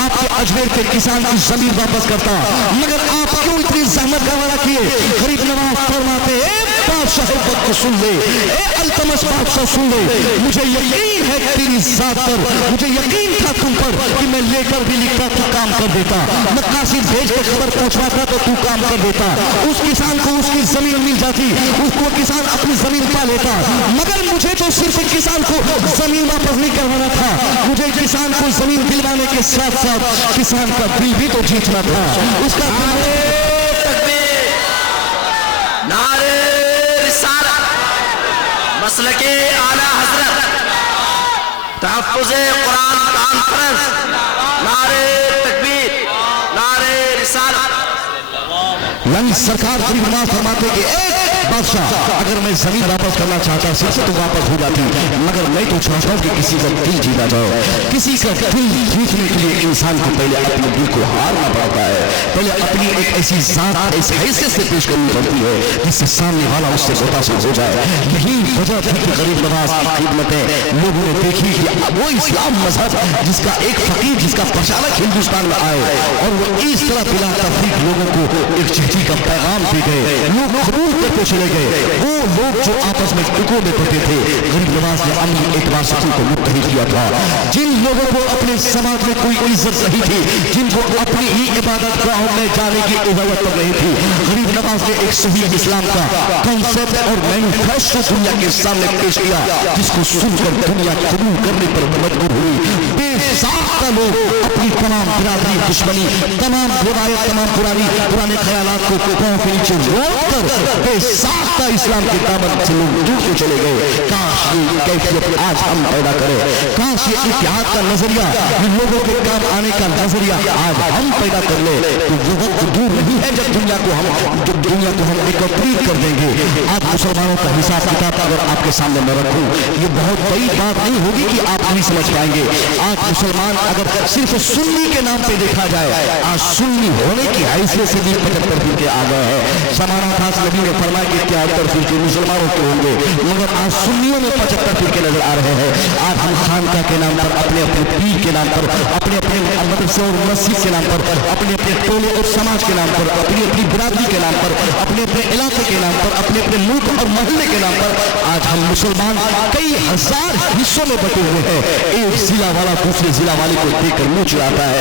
आपके अजमेर के किसान की जमीन वापस करता, मगर आप क्यों इतनी जहमत का वादा किए? गरीब नवाज फरमाते बादशाह वक्त सुन ले, अल्तमश बादशाह सुन ले, मुझे यकीन है तेरी जात पर, मुझे यकीन था तुम पर कि मैं लेकर भी लिखता तू काम कर देता, मैं कासिफ भेज के खबर पहुंचवाता तो तू काम कर देता, उस किसान को उसकी जमीन मिल जाती, उसको किसान अपनी जमीन पा लेता। मगर मुझे तो सिर्फ किसान को जमीन वापस नहीं करवाना था, मुझे किसान को जमीन दिलवाने के साथ साथ किसान का दिल भी तो जीतना था। उसका नारे रिसालत, मसलके आला हजरत, तहफ्फुज़े कुरान कॉन्फ्रेंस, नारे तकबीर, नारे रिसालत। यानी सरकार गरीब नवाज फरमाते कि बादशाह अगर मैं जमीन वापस करना चाहता सिर्फ तो वापस हो जाती, मगर मैं तो चाहता हूँ कि किसी का दिल जीता जाए। किसी का दिल जीतने के लिए इंसान को पहले अपने दिल को हारना पड़ता है, पहले अपनी एक ऐसी जात इस हैसियत से पेश करनी पड़ती है जिससे सामने वाला उससे मुतासिर हो जाए। यही वजह थी कि गरीब नवाज की खिदमतें लोगों ने देखी कि वो इस्लाम मजहब जिसका एक फकीर, जिसका प्रचारक हिंदुस्तान में आए और वो इस तरह बिला तफरीक लोगों को एक चिट्ठी का पैगाम दे गए, लोग कबूल करते चले गए। वो लोग जो आपस में टुकड़ों में पड़ते थे, गरीब नवाज ने अमली एतबार से उनको मुत्तहिद किया था। जिन लोगों को अपने समाज में कोई इज्जत नहीं थी, जिनको अपनी ही इबादत गाहों में जाने की इजाजत कर रही थी, गरीब नवाज ने एक सही इस्लाम का कॉन्सेप्ट और मैनिफेस्टो दुनिया के सामने पेश किया, जिसको सुनकर दुनिया कबूल करने पर मजबूर हुई। बेसाख्ता लोग अपनी तमाम बिरादरी, दुश्मनी, तमाम रिवायत, तमाम पुराने ख्यालात को पांव के नीचे रोककर बेसाख्ता इस्लाम के दामन से लोग दूर को चले गए। काश ये कैफियत आज हम पैदा करें, काश ये इतिहाद का नजरिया, लोगों के काम आने का नजरिया आज हम पैदा कर ले, तो वो वक्त दूर नहीं है जब दुनिया को हम एकत्रित कर देंगे। आज मुसलमानों का हिसाब किताब अगर आपके सामने मैं रखूं, ये बहुत बड़ी बात नहीं होगी कि आप नहीं समझ पाएंगे। आज मुसलमान अगर सिर्फ सुन्नी के नाम पे देखा जाए, आज सुन्नी होने की हैसियत से भी 75 फिरके आ गए हैं। समाना खास नबी ने फरमाया कि 73 फिरके मुसलमानों के होंगे, मगर आज सुन्नियों में 75 फिरके नजर आ रहे हैं। आज हम खानका के नाम पर, अपने अपने पीर के नाम पर, अपने अपने मदरसे और मस्जिद के नाम पर, अपने अपने टोले और समाज के नाम पर, अपनी अपनी बिरादरी के नाम पर, अपने अपने इलाके के नाम पर, अपने अपने मुल्क और मोहल्ले के नाम पर आज हम मुसलमान कई हजार हिस्सों में बटे हुए हैं। एक जिला वाला दूसरे जिला वाले को देखकर मुंह चिढ़ाता है,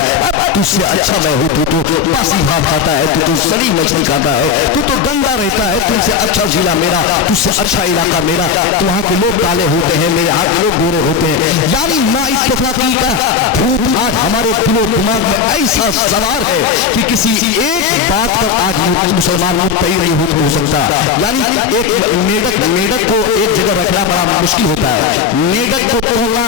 तुझसे अच्छा मैं हूँ, तू तो बासी भात खाता है, तू तो सड़ी मछली खाता है, तू तो गंदा रहता है, तुझसे अच्छा जिला मेरा, तुझसे अच्छा इलाका मेरा, तो वहाँ के लोग काले होते हैं, मेरे यहाँ के लोग गोरे होते हैं। यानी ना इत्तेफाकी का भूत आज हमारे दिलो दिमाग में ऐसा सवार है कि किसी एक बात पर आज मुसलमान मुत्तही नहीं हो सकता। यानी एक मेढक को एक जगह रखना बड़ा मुश्किल होता है, मेढक को तोड़ना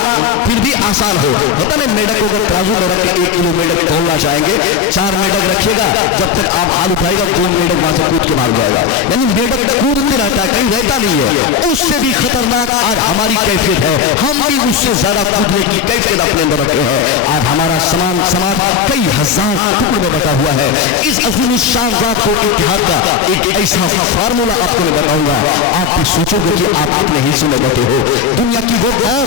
फिर भी आसान होता है। मेढक को अगर तराजू में रख के 1 किलो मेढक तोड़ना चाहेंगे, 4 मेढक रखिएगा, जब तक आप हाल उठाएगा 2 मेढक वहां से कूद के भाग जाएगा। यानी मेढक कूदते रहता है, कहीं रहता नहीं है। उससे भी खतरनाक आज हमारी कैफियत है, हम भी उससे ज्यादा कूदने की कैफियत अपने अंदर रखे हैं। आज हमारा समाज कई हजार टुकड़ों में बटा हुआ है। इस अजीम शान रात को इतिहाद का एक ऐसा फार्मूला आपको मैं बताऊंगा, आप भी सोचोगे कि आप अपने हिस्से में बटे हो। दुनिया की वो कौम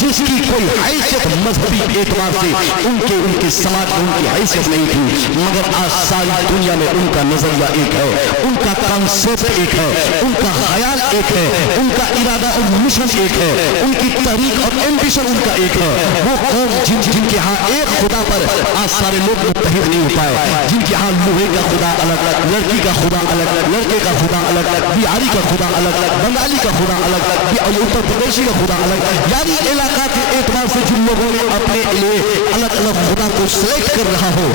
जिसकी कोई हैसियत मजहबी एतबार से उनके समाज में उनकी हैसियत नहीं थी, मगर आज सारी दुनिया में उनका नजरिया एक है, उनका कॉन्सेप्ट एक है, उनका ख्याल एक है, उनका इरादा और मिशन एक है, उनकी तहरीक और एम्बिशन उनका एक है। वो कौम जिनके यहाँ एक खुदा पर आज सारे लोग मुत्तहिद नहीं हो पाए, जिनके यहाँ लोहे का खुदा अलग, लड़की का खुदा अलग, लड़के का खुदा अलग, बिहारी का खुदा अलग, बंगाली का खुदा अलग, उत्तर प्रदेशी का खुदा अलग। यानी इलाका के एतबार से जिन लोगों ने अपने लिए अलग अलग खुदा को सिलेक्ट कर रहा हो,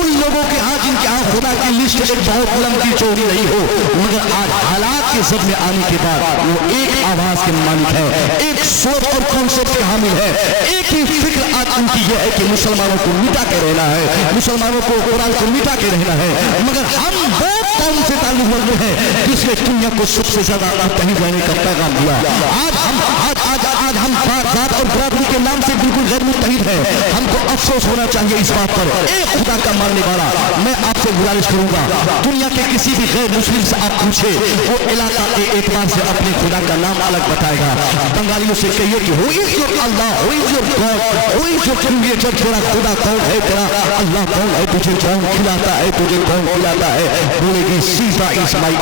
उन लोगों के यहाँ जिनके यहाँ खुदा की लिस्ट एक बहुत लंबी चौड़ी नहीं हो, मगर आज हालात के सब में आने के बाद वो एक आवाज के मालिक है, एक सोच और कॉन्सेप्ट के हामिल है। एक ही फिक्र आज उनकी यह है कि मुसलमानों को मिटा के रहना है, मुसलमानों को कुरान को मिटा के रहना है। मगर हम वो कौम से ताल्लुक रखते हैं जिसने दुनिया को सबसे ज्यादा कहीं जाने का पैगाम दिया। आज हम जात और बरादरी के नाम से बिल्कुल गैर मुत्तहिद है। हमको अफसोस होना चाहिए इस बात पर। एक खुदा का मानने वाला, मैं आपसे गुजारिश करूंगा, दुनिया के किसी भी गैर मुस्लिम से आप पूछे, वो इलाका के एतबार से अपने खुदा का नाम अलग बताएगा। बंगालियों से कहिए कि who is your Allah, who is your God, who is your creator, तेरा खुदा कौन है, तेरा अल्लाह कौन है, तुझे कौन खिलाता है, तुझे कौन खिलाता है? बोलेगी सीता इज माई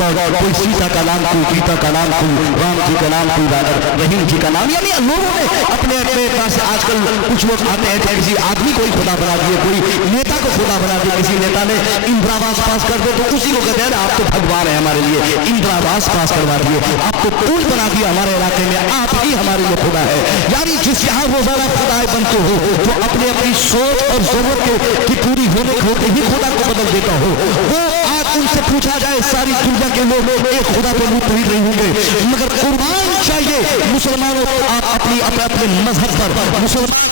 गॉड। कोई सीता का नाम, कोई गीता का नाम, कोई राम जी का नाम, कोई रहीम जी का नाम। यानी लोगों ने अपने अपने पास से आजकल कुछ लोग आते हैं, किसी आदमी को ही खुदा बना दिए, कोई नेता को खुदा बना दिया। किसी नेता ने इंदिरावास पास कर दे तो उसी को कहते हैं आप तो भगवान है हमारे लिए, इंदिरावास पास करवा दिए, आप तो पुल बना दिया हमारे इलाके में, आप ही हमारे लिए खुदा है। यानी जिस यहाँ रोजाना खुदाएं बनते हो तो अपने अपनी सोच और जरूरत की पूरी होने होते ही खुदा को बदल देता हो। वो आज उनसे पूछा जाए, सारी दुनिया के लोग एक खुदा पे मुतहिद नहीं होंगे, मगर कुर्बान चाहिए मुसलमानों को। आप अपने मजहब पर मुसलमान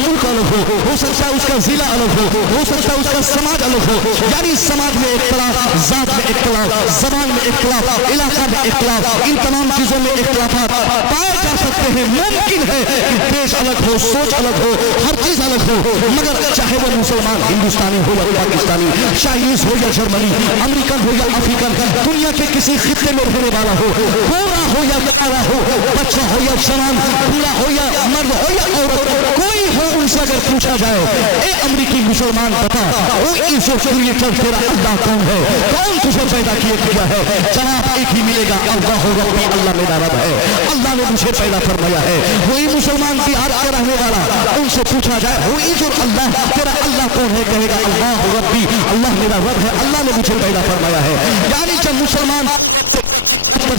मुल्क अलग हो सकता है उसका जिला अलग हो सकता है उसका समाज अलग हो। यानी समाज में इख्तिलाफ, जात में इख्तिलाफ, जबान में इख्तिलाफ, इलाका में इख्तिलाफ, इन तमाम चीजों में इख्तिलाफात पाए जा सकते हैं। मुमकिन है कि देश अलग हो, सोच अलग हो, हर चीज अलग हो, मगर चाहे वो मुसलमान हिंदुस्तानी हो या पाकिस्तानी, चाइनीज हो या जर्मनी, अमेरिकन हो या अफ्रीकन, दुनिया के किसी खित्ते में रहने वाला हो, गोरा हो या काला हो, बच्चा हो या जवान, बूढ़ा हो या मर्द हो या औरत, कोई हो, उनसे अगर पूछा जाए ए अमरीकी मुसलमान बता वो ईश्वर क्रिएटर तेरा अल्लाह कौन है, कौन तुझे पैदा किया है? जवाब एक ही मिलेगा, अल्लाह रब्बी, अल्लाह मेरा रब है, अल्लाह ने मुझे पैदा फरमाया है। वही मुसलमान बिहार का रहने वाला, उनसे पूछा जाए वो ईश्वर अल्लाह तेरा अल्लाह कौन है, कहेगा अल्लाह रब्बी, अल्लाह मेरा रब है, अल्लाह ने मुझे पैदा फरमाया है। यानी जब मुसलमान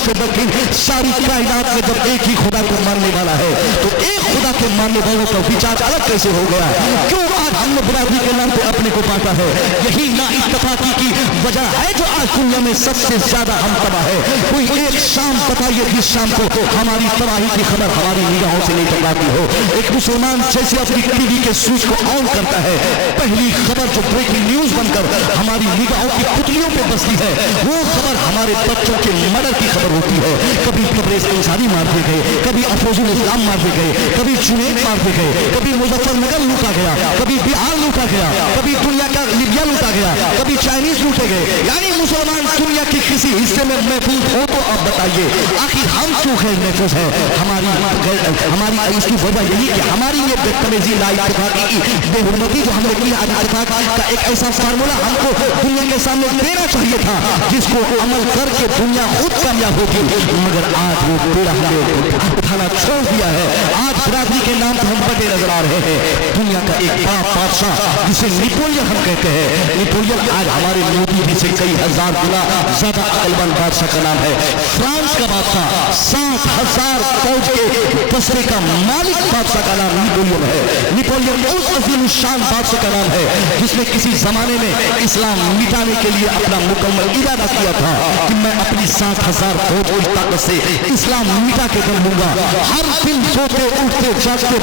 से बल्कि सारी कायनात में जब एक ही खुदा को मानने वाला है तो एक खुदा के मानने वालों का विचार अलग कैसे हो गया? क्यों आज हमने बिरादरी के नाम पे अपने को बांटा है? यही ना इत्तेफाकी की वजह है जो आज दुनिया में सबसे ज्यादा हम तबाह है। कोई एक शाम बताइए जिस शाम को हमारी तबाही की खबर हमारी निगाहों से नहीं टकराती हो। एक मुसलमान जैसे अपनी टीवी के स्विच को ऑन करता है, पहली खबर जो ब्रेकिंग न्यूज बनकर हमारी निगाहों की पुतलियों पे बसती है वो खबर हमारे बच्चों के मर्डर की खबर होती है। कभी तबरेज अंसारी मार दिए गए, कभी अफरोजुल इस्लाम मार दिए गए, कभी जुनैद मार दिए गए, कभी मुजफ्फरनगर लूटा गया, कभी बिहार लूटा गया, कभी दुनिया का लिबिया लूटा गया, कभी चाइनीज लूटे गए। यानी मुसलमान दुनिया के किसी हिस्से में महफूज हो तो आप बताइए आखिर हम क्यों गैर महफूज है? हमारी इसकी वजह यही कि हमारी ये बेतमीजी लाइत्तेफाकी बेहुरमती जो हमने की आज इत्तेफाक का एक ऐसा फार्मूला हमको दुनिया के सामने देना चाहिए था जिसको अमल करके दुनिया खुद कामयाब होगी, मगर आज वो पूरा हमने उठाना छोड़ दिया है। आज बिरादरी के नाम पर हम बटे नजर आ रहे हैं। दुनिया का एक बड़ा बादशाह जिसे नेपोलियन हम कहते हैं, नेपोलियन आज हमारे मोदी जी से कई हजार गुना ज्यादा अकलमंद बादशाह का नाम है। फ्रांस का बादशाह 60,000 फौज के दस्ते का मालिक बादशाह का नाम नेपोलियन है। नेपोलियन उस अजीम शान बादशाह का नाम है जिसने किसी जमाने में इस्लाम मिटाने के लिए अपना मुकम्मल इरादा किया था कि मैं अपनी 60,000 फौज की ताकत से इस्लाम मिटा के कर लूंगा। हर दिन सोते उठते जागते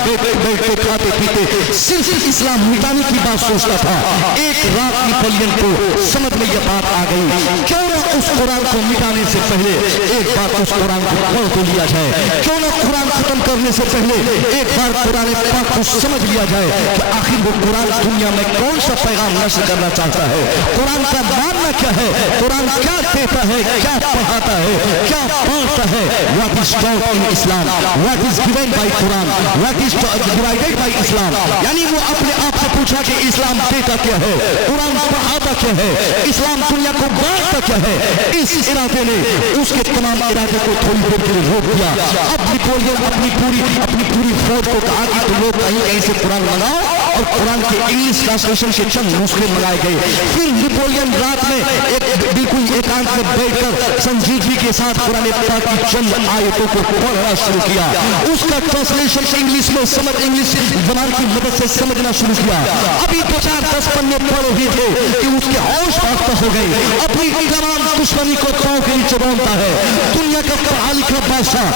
बैठते खाते पीते सिर्फ इस्लाम मिटाने की बात सोचता था। एक रात नेपोलियन को समझ में यह बात आ गई, क्यों ना उस कुरान को मिटाने से पहले एक बार उस कुरान को पढ़ तो लिया जाए, क्यों ना कुरान खत्म करने से पहले एक बार कुरान पाक को समझ लिया जाए कि आखिर वो कुरान दुनिया में कौन सा पैगाम नशर करना चाहता है, कुरान का मानना क्या है, कुरान क्या देता है, क्या पढ़ाता है, क्या बांटता है। What is taught in Islam, what is given by Quran, what is divided by Islam। यानी वो अपने आप से पूछा कि इस्लाम देता क्या है, कुरान पढ़ाता क्या है, इस्लाम दुनिया को बांटता क्या है। इस इरादे ने उसके तमाम इरादे को थोड़ी देर के लिए रोक दिया। अब नेपोलियन अपनी पूरी फौज को कहा कि तुम लोग कहीं से कुरान मंगाओ और कुरान के इंग्लिश ट्रांसलेशन के चंद नुस्खे मंगाए गए। फिर नेपोलियन रात में एक बिल्कुल एकांत में बैठकर संजीदगी के साथ कुरान पाक की चंद आयतों को पढ़ना शुरू किया, उसका ट्रांसलेशन इंग्लिश में इंग्लिश जबान की मदद से समझना शुरू किया। अभी 2-4-10 पन्ने पढ़े हुए थे कि उसके होश बाख्ता हो गए, अपनी तमाम दुश्मनी को पांव के नीचे बांधता है। दुनिया का पढ़ा लिखा बादशाह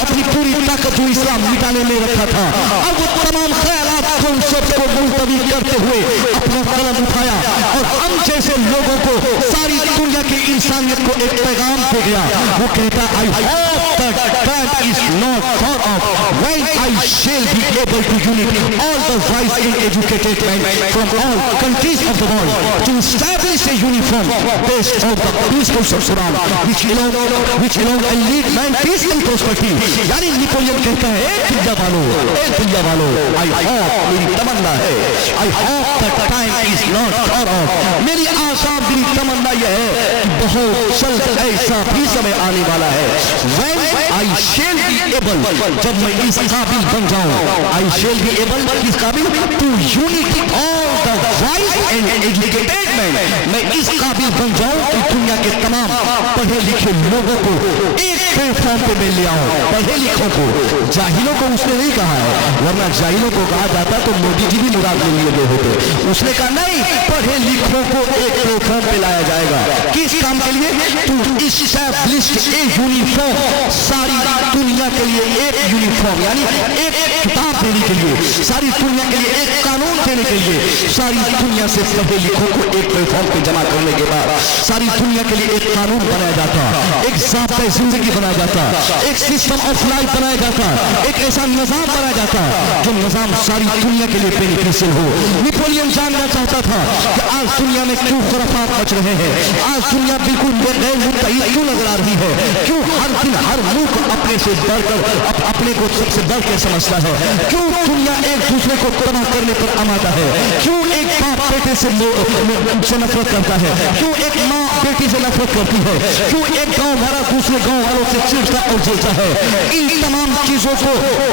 अपनी पूरी ताकत जो इस्लाम मिटाने में रखा था, अब वो तमाम ख्यालात को मुलतवी करते हुए अपना कलम उठाया और हम जैसे लोगों को सारी दुनिया की इंसानियत को एक पैगाम दे गया। वो कहता I hope that time is not far off when I shall be able to unite all the wise and educated men from all countries of the world to establish a uniform based on the principles of Quran which alone and lead man peace and prosperity। यानी Napoleon कहता है दुनिया वालों I hope, मेरी तमन्ना है, I hope that time is not far off। मेरी आशा मेरी तमन्ना यह है कि बहुत जल्द ऐसा भी समय आने वाला है when I shall be able, जब मैं इस काबिल बन जाऊं, I shall be able, इस काबिल to unite all the wise and educated men, मैं इस काबिल बन जाऊं कि दुनिया के तमाम पढ़े लिखे लोगों को एक प्लेटफॉर्म पे मैं ले आऊं। पढ़े लिखों को, जाहिलों को उसने नहीं कहा है, वरना जाहिलों को कहा जाता तो मोदी जी भी मुराद में लिए गए होते। उसने कहा नहीं, पढ़े लिखों को एक प्लेटफॉर्म पे लाया जाएगा। किस काम के लिए? टू इस्टैब्लिश ए यूनिफॉर्म, सारी दुनिया के लिए एक यूनिफॉर्म, यानी एक किताब देने के लिए, सारी दुनिया के लिए एक कानून देने के लिए, सारी दुनिया से पढ़े लिखों को एक प्लेटफॉर्म पे जमा करने के बाद सारी दुनिया के लिए एक कानून बनाया जाता, एक ज़ाब्ता जिंदगी बनाया जाता, एक सिस्टम ऑफ लाइफ बनाया जाता, एक ऐसा निजाम बनाया जाता जो निजाम सारी दुनिया के लिए बेनिफिशियल हो। नेपोलियन जानना चाहता था कि आज दुनिया में क्यों खुराफात मच रहे हैं, आज दुनिया बिल्कुल गैर मुत्तहिद क्यों नजर आ रही है, क्यों हर दिन हर मुल्क अपने से बढ़कर अपने को सबसे बढ़ के समझता है, क्यों दुनिया एक दूसरे को तबाह करने पर आमादा है, क्यों एक बाप बेटे से नफरत करता है, क्यों एक माँ बेटी से नफरत करती है, क्यों एक गांव वाला दूसरे गांव वालों से चिढ़ता और जलता है। इन तमाम चीजों को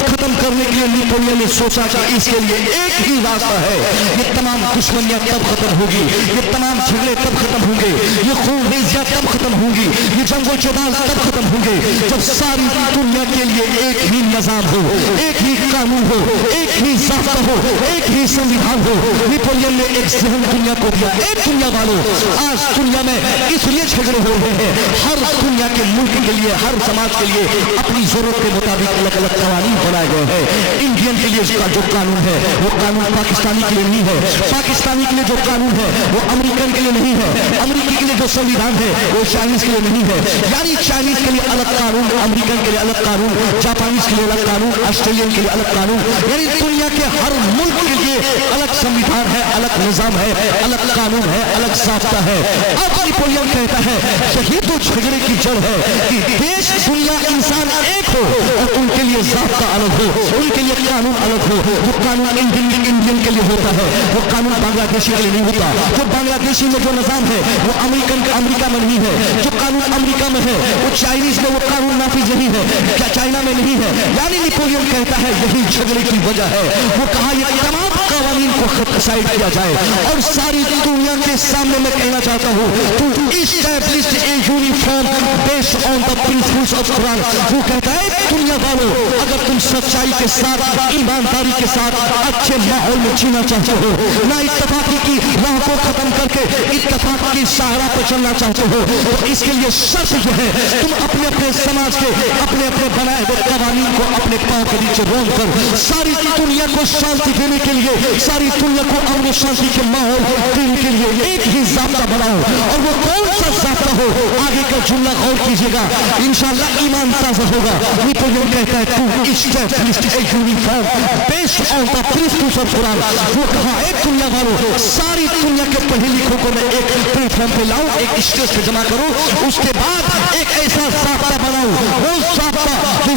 खत्म करने के लिए नेपोलियन ने सोचा कि इसके लिए एक ही रास्ता है, ये तमाम दुश्मनियां तब खत्म होगी, ये तमाम झगड़े तब खत्म होंगे, ये खून-रेज़ियां तब खत्म होंगी, ये जंगो-जदाल तब खत्म होंगे जब सारी दुनिया के लिए एक ही निजाम हो, एक ही कानून हो, एक ही ज़ाब्ता हो, एक ही संविधान हो। नेपोलियन ने एक ज़हन दुनिया को दिया, एक दुनिया वालों, आज दुनिया में इसलिए झगड़े हो रहे हैं, हर दुनिया के मुल्क के लिए, हर समाज के लिए अपनी जरूरत के मुताबिक अलग अलग कानून बनाए गए हैं। इंडियन के लिए इसका जो कानून है वो कानून पाकिस्तानी के लिए नहीं है, पाकिस्तानी के लिए जो कानून है वो अमेरिकन के लिए नहीं है, अमेरिकी के लिए जो संविधान है वो चाइनीज के लिए नहीं है। यानी चाइनीज के लिए अलग कानून, अमेरिकन के लिए अलग कानून, जापानीज के लिए अलग कानून, ऑस्ट्रेलियन के लिए अलग कानून, यानी दुनिया के हर मुल्क के लिए अलग संविधान है, अलग निजाम है, अलग कानून है, अलग ज़ाब्ता है। अब नेपोलियन कहता है यही तो झगड़े की जड़ है कि देश, दुनिया, इंसान एक हो और उनके लिए ज़ाब्ता अलग हो, उनके लिए कानून अलग हो। जो कानून इंडियन के लिए होता है वो कानून बांग्लादेशी के लिए नहीं होता, जो बांग्लादेशी में जो निजाम है वो अमेरिका में नहीं है, जो कानून अमेरिका में है वो चाइनीज में वो कानून नाफिज नहीं है, क्या चाइना में नहीं है। यानी नेपोलियन कहता है यही झगड़े की वजह है। वो कहा ये तमाम कानून को साइड किया जाए और सारी दुनिया के सामने मैं कहना चाहता हूँ to establish a uniform based on the principles of Quran. वो कहता है दुनिया वालों, अगर तुम सच्चाई के साथ, ईमानदारी के साथ अच्छे माहौल में जीना चाहते हो, ना इत्तफाकी की राह को खत्म करके इत्तफाक की सहारा पर चलना चाहते हो, तो इसके लिए शर्त यह है तुम अपने अपने समाज के अपने अपने बनाए हुए कानून को अपने पांव के नीचे रोक कर सारी दुनिया को शांति देने के लिए, सारी दुनिया को अमन शांति के माहौल देने के लिए एक ही ज़ाब्ता बनाओ। और वो कौन सा ज़ाब्ता हो, आगे का जुमला गौर कीजिएगा, इंशाअल्लाह ईमान ताज़ा होगा। नेपोलियन कहता है to establish a uniform based on the principles of Quran. वो कहा एक दुनिया वालों, सारी दुनिया के पढ़े लिखों को मैं एक प्लेटफॉर्म पे लाऊं, एक स्टेज पे जमा करूं, उसके बाद एक ऐसा ज़ाब्ता बनाऊं, वो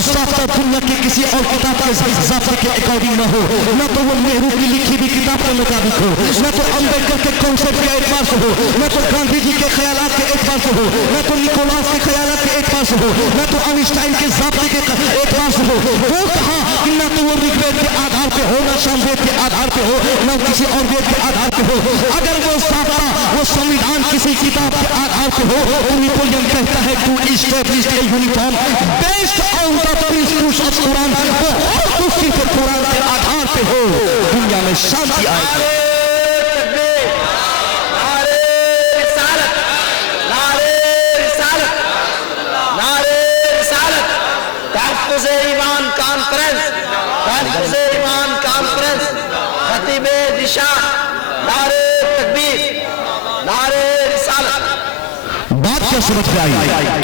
ज़ाब्ता दुनिया की किसी और किताब के ज़ाब्ते के अकॉर्डिंग न हो, न तो वो नेहरू की लिखी हुई किताब के मुताबिक हो, न तो अम्बेडकर के कॉन्सेप्ट के एतबार से हो, न तो गांधी जी के ख्यालात के एतबार से हो, न तो निकोलास के ख्यालात के एतबार से हो, न तो आइंस्टाइन के ज़ाब्ते के एतबार से हो। वो कहा कि न तो वो ऋग्वेद के आधार पे पे हो, न सामवेद के आधार पे हो, न किसी और वेद के आधार पे हो, अगर वो साफा वो संविधान किसी किताब के आधार पे हो, तो नेपोलियन कहता है to establish a uniform based on the principles of Quran, वो और उसकी पे कुरान के आधार पे हो, दुनिया में शांति आएगी। बात क्या समझ में आई?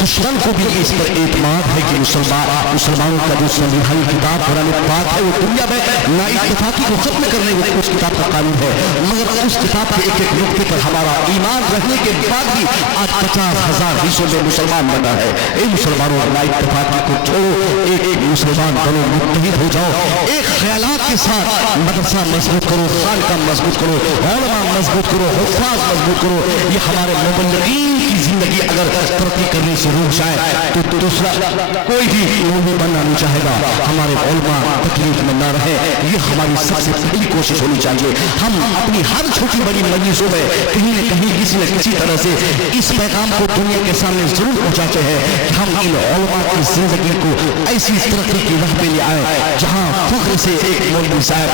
दुश्मन को भी इस पर एतमाद है कि मुसलमानों का जो संविधान किताब कुरान पाक है वो दुनिया में ना इत्तेफाकी को खत्म करने वाली उस किताब का कानून है, मगर उस किताब के एक एक नुक्ते पर हमारा ईमान रहने के बाद भी आज 50,000 हिस्सों में मुसलमान बना है। इन मुसलमानों ना इत्तेफाकी को छोड़ो, एक एक मुसलमान बनो, मुत्तहिद हो जाओ, एक ख्यालात के साथ मदरसा मजबूत करो, खानका मजबूत करो, उलमा मजबूत करो, हुफ्फाज मजबूत करो। ये हमारे मुबल्लिगीन की जिंदगी अगर तरक्की करने से रुक जाए तो दूसरा कोई भी मौलवी बनना नहीं चाहेगा। हमारे उलमा तकलीफ में न रहे, ये हमारी सबसे पहली कोशिश होनी चाहिए। हम अपनी हर छोटी बड़ी मजलिसों में कहीं न कहीं किसी न किसी तरह से इस पैगाम को दुनिया के सामने जरूर पहुंचाते हैं कि हम इन उलमा की जिंदगी को ऐसी तरक्की की राह पे ले आए जहां फख्र से एक मौलवी साहब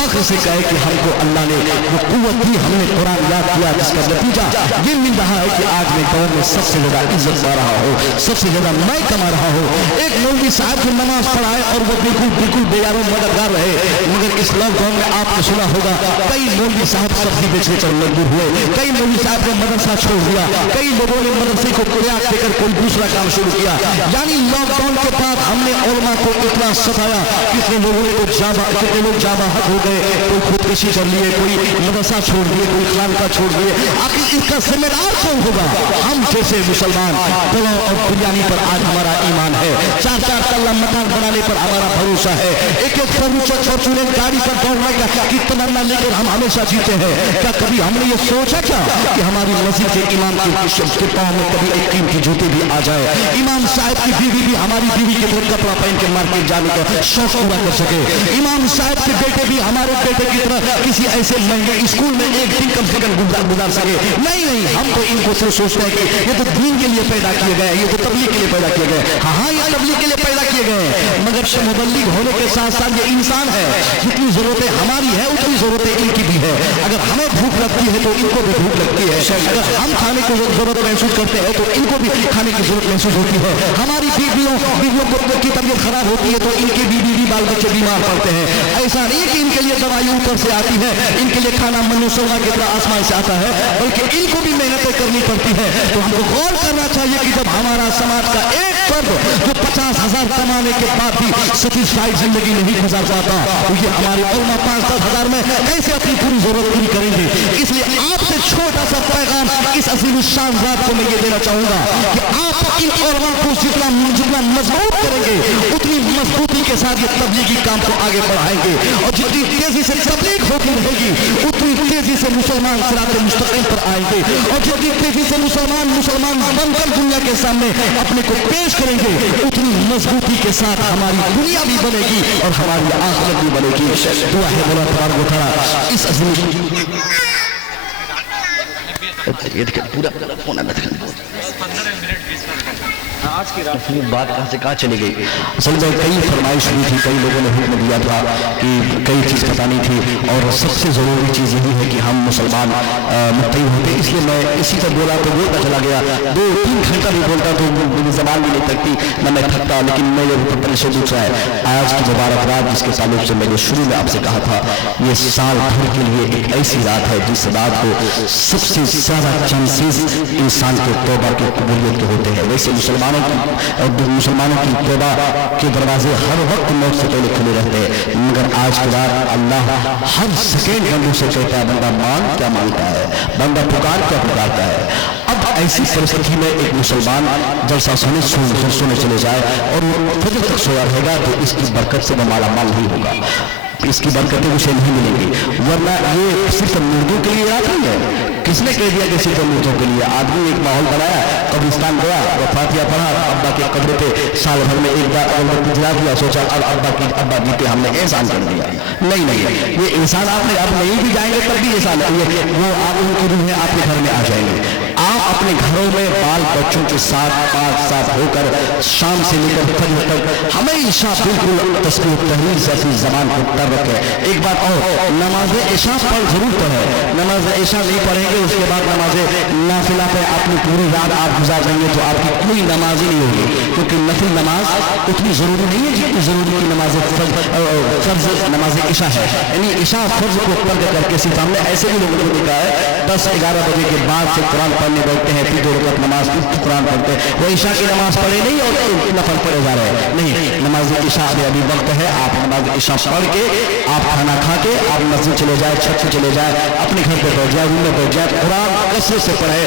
फख्र से कहे कि हमको अल्लाह ने वो कुव्वत दी, हमने कुरान याद किया, जिसका नतीजा ये मिल रहा है कि आज मैं दौर में सबसे ज्यादा इज्जत पा रहा हो, सबसे ज्यादा मैं कमा रहा हूँ। एक मौलवी साहब की नमाज पढ़ाए और वो बिल्कुल बेयारों मददगार रहे, मगर इस लॉकडाउन में आपने सुना होगा कई मौलवी साहब सब्जी बेचने पर मजबूर हुए, कई मौलवी साहब ने मदरसा छोड़ दिया, कई लोगों ने मदरसे को त्याग देकर कोई दूसरा काम शुरू किया। यानी लॉकडाउन के बाद हमने उलमा को इतना सताया, कितने लोगों ने कितने लोग जाबाहक हो गए, कोई खुदकशी कर लिए, कोई मदरसा छोड़ दिए, कोई खानका छोड़ दिए। आखिर इसका जिम्मेदार कौन होगा? हम जैसे मुसलमान। पुलाव और बिरयानी पर आज हमारा ईमान है, 4-4 तल्ला मकान बनाने पर हमारा भरोसा है, एक फॉर्च्यूनर गाड़ी पर दौड़ने की तमन्ना लेकर हम हमेशा जीते हैं। क्या कभी हमने ये सोचा क्या कि हमारी मस्जिद के इमाम के पाँव में कभी एक कीमती जूते भी आ जाए, इमाम साहब की बीवी भी हमारी बीवी के तरह कपड़ा पहन के मार्केट जाने का शौक पूरा कर सके, इमाम साहब के बेटे भी हमारे बेटे की तरह किसी ऐसे महंगे स्कूल में एक दिन कम से कम गुजार सके। नहीं, हम तो इनको सिर्फ सोचते हैं कि ये तो दीन के लिए पैदा किए गए, ये तो तबलीग के लिए पैदा किए गए। हाँ, ये तबलीग के लिए पैदा किए गए, मगर मुबल्लिग होने के साथ साथ ये इंसान है। जितनी जरूरतें हमारी है उतनी जरूरतें इनकी भी है। अगर हमें भूख लगती है तो इनको भी भूख लगती है, अगर हम खाने की जरूरत महसूस करते हैं तो इनको भी खाने की जरूरत महसूस होती है। हमारी बीवियों की तबीयत खराब होती है तो इनके बीवी बाल बच्चे बीमार पड़ते हैं। ऐसा नहीं कि इनके लिए दवाई ऊपर से आती है, इनके लिए खाना मनुष्य की तरह आसमान से आता है, बल्कि इनको भी मेहनतें करनी पड़ती है। तो हमको गौर करना चाहिए कि जब हमारा समाज का एक वर्ग जो 50,000 कमाने के बाद भी सेटिस्फाइड जिंदगी नहीं गुजार पाता, तो ये हमारे उलमा 5-10 हजार में कैसे अपनी पूरी जरूरत पूरी करेंगे? इसलिए आपसे छोटा सा पैगाम इस अजीम शान ज़ात को मैं ये देना चाहूंगा कि आप इन उलमा को जितना मजबूत करेंगे उतनी मजबूती के साथ ये तबलीगी काम को आगे बढ़ाएंगे, और जितनी तेजी से तबलीग होती रहेगी उतनी तेजी से मुसलमान सिराते मुस्तकीम पर आएंगे, और जितनी तेजी से मुसलमान बनकर दुनिया के सामने अपने को पेश करेंगे उतनी मजबूती के साथ हमारी दुनिया भी बनेगी और हमारी आखिरत भी बनेगी। दुआ है मौला तबारक व तआला इस अजीम पूरा होना आज की रात में बात कहाँ से कहाँ चली गई। असल में कई फरमाइश हुई थी, कई लोगों ने हुक्म दिया था कि कई चीज़ बतानी थी, और सबसे ज़रूरी चीज़ यही है कि हम मुसलमान मुत्तहिद होते। इसलिए मैं इसी पर बोला तो बोलता चला गया, 2-3 घंटा भी बोलता तो मेरी ज़बान भी नहीं थकती, न मैं थकता। लेकिन मेरे ऊपर से दूसरा है आज की मुबारक रात, जिसके ताल्लुक से मैंने शुरू में आपसे कहा था, ये साल भर के लिए एक ऐसी रात है जिस रात को सबसे ज़्यादा चांसेस इंसान के तौबा के कबूलियत के होते हैं। वैसे मुसलमानों की तौबा के दरवाजे हर वक्त मौत से पहले खुले रहते हैं, मगर आज के बाद अल्लाह हर सेकेंड बंदों से कहता है, बंदा मान क्या मांगता है, बंदा पुकार क्या पुकारता है। अब ऐसी परिस्थिति में एक मुसलमान जलसा सोने चले जाए और वो फजर तक सोया रहेगा तो इसकी बरकत से वो माला माल नहीं होगा, इसकी बरकतें उसे नहीं मिलेंगी। वरना ये सिर्फ मुर्दों के लिए याद नहीं है। किसने कह दिया कि सिर्फ मुर्दों के लिए? आदमी एक माहौल बनाया कब्रिस्तान गया, वो फातिहा पढ़ा, अब्बा के कब्र पे साल भर में एक बार अगरबत्ती जला दिया, सोचा अब अब्बा जी पे हमने एहसान कर दिया। नहीं, ये एहसान आपने अब नहीं भी जाएंगे तब भी एहसान है, वो आप उनकी रूहें आपके घर में आ जाएंगे। आप अपने घरों में बाल बच्चों के साथ पाक साफ होकर शाम से लेकर फजर तक हमेशा बिल्कुल तस्बीह तहलील से अपनी ज़बान को तर रखें। एक बात और, नमाज इशा पर जरूर पढ़ें, नमाज इशा नहीं पढ़ेंगे उसके बाद नमाज नाफिला पे अपनी पूरी रात आप गुजार देंगे तो आपकी कोई नमाज ही नहीं होगी, क्योंकि नफिल नमाज उतनी ज़रूरी नहीं है जितनी ज़रूरी की नमाज फर्ज नमाज इशा है। यानी इशा फर्ज को तर्क करके सिर्फ हमने ऐसे भी लोगों को देखा है 10-11 बजे के बाद से कुरान पढ़ने बैठते हैं, फिर 2 रकात नमाज, फिर कुरान पढ़ते हैं, वो इशा की नमाज पढ़े नहीं और नफल पढ़े जा रहे हैं। नहीं, नमाज इशा में अभी वक्त है, आप नमाज इशा पढ़ के आप खाना खा के आप मस्जिद चले जाए, छत पे चले जाए, अपने घर पे बैठ जाए, रूम में बैठ जाए, कुरान कसरत से पढ़े,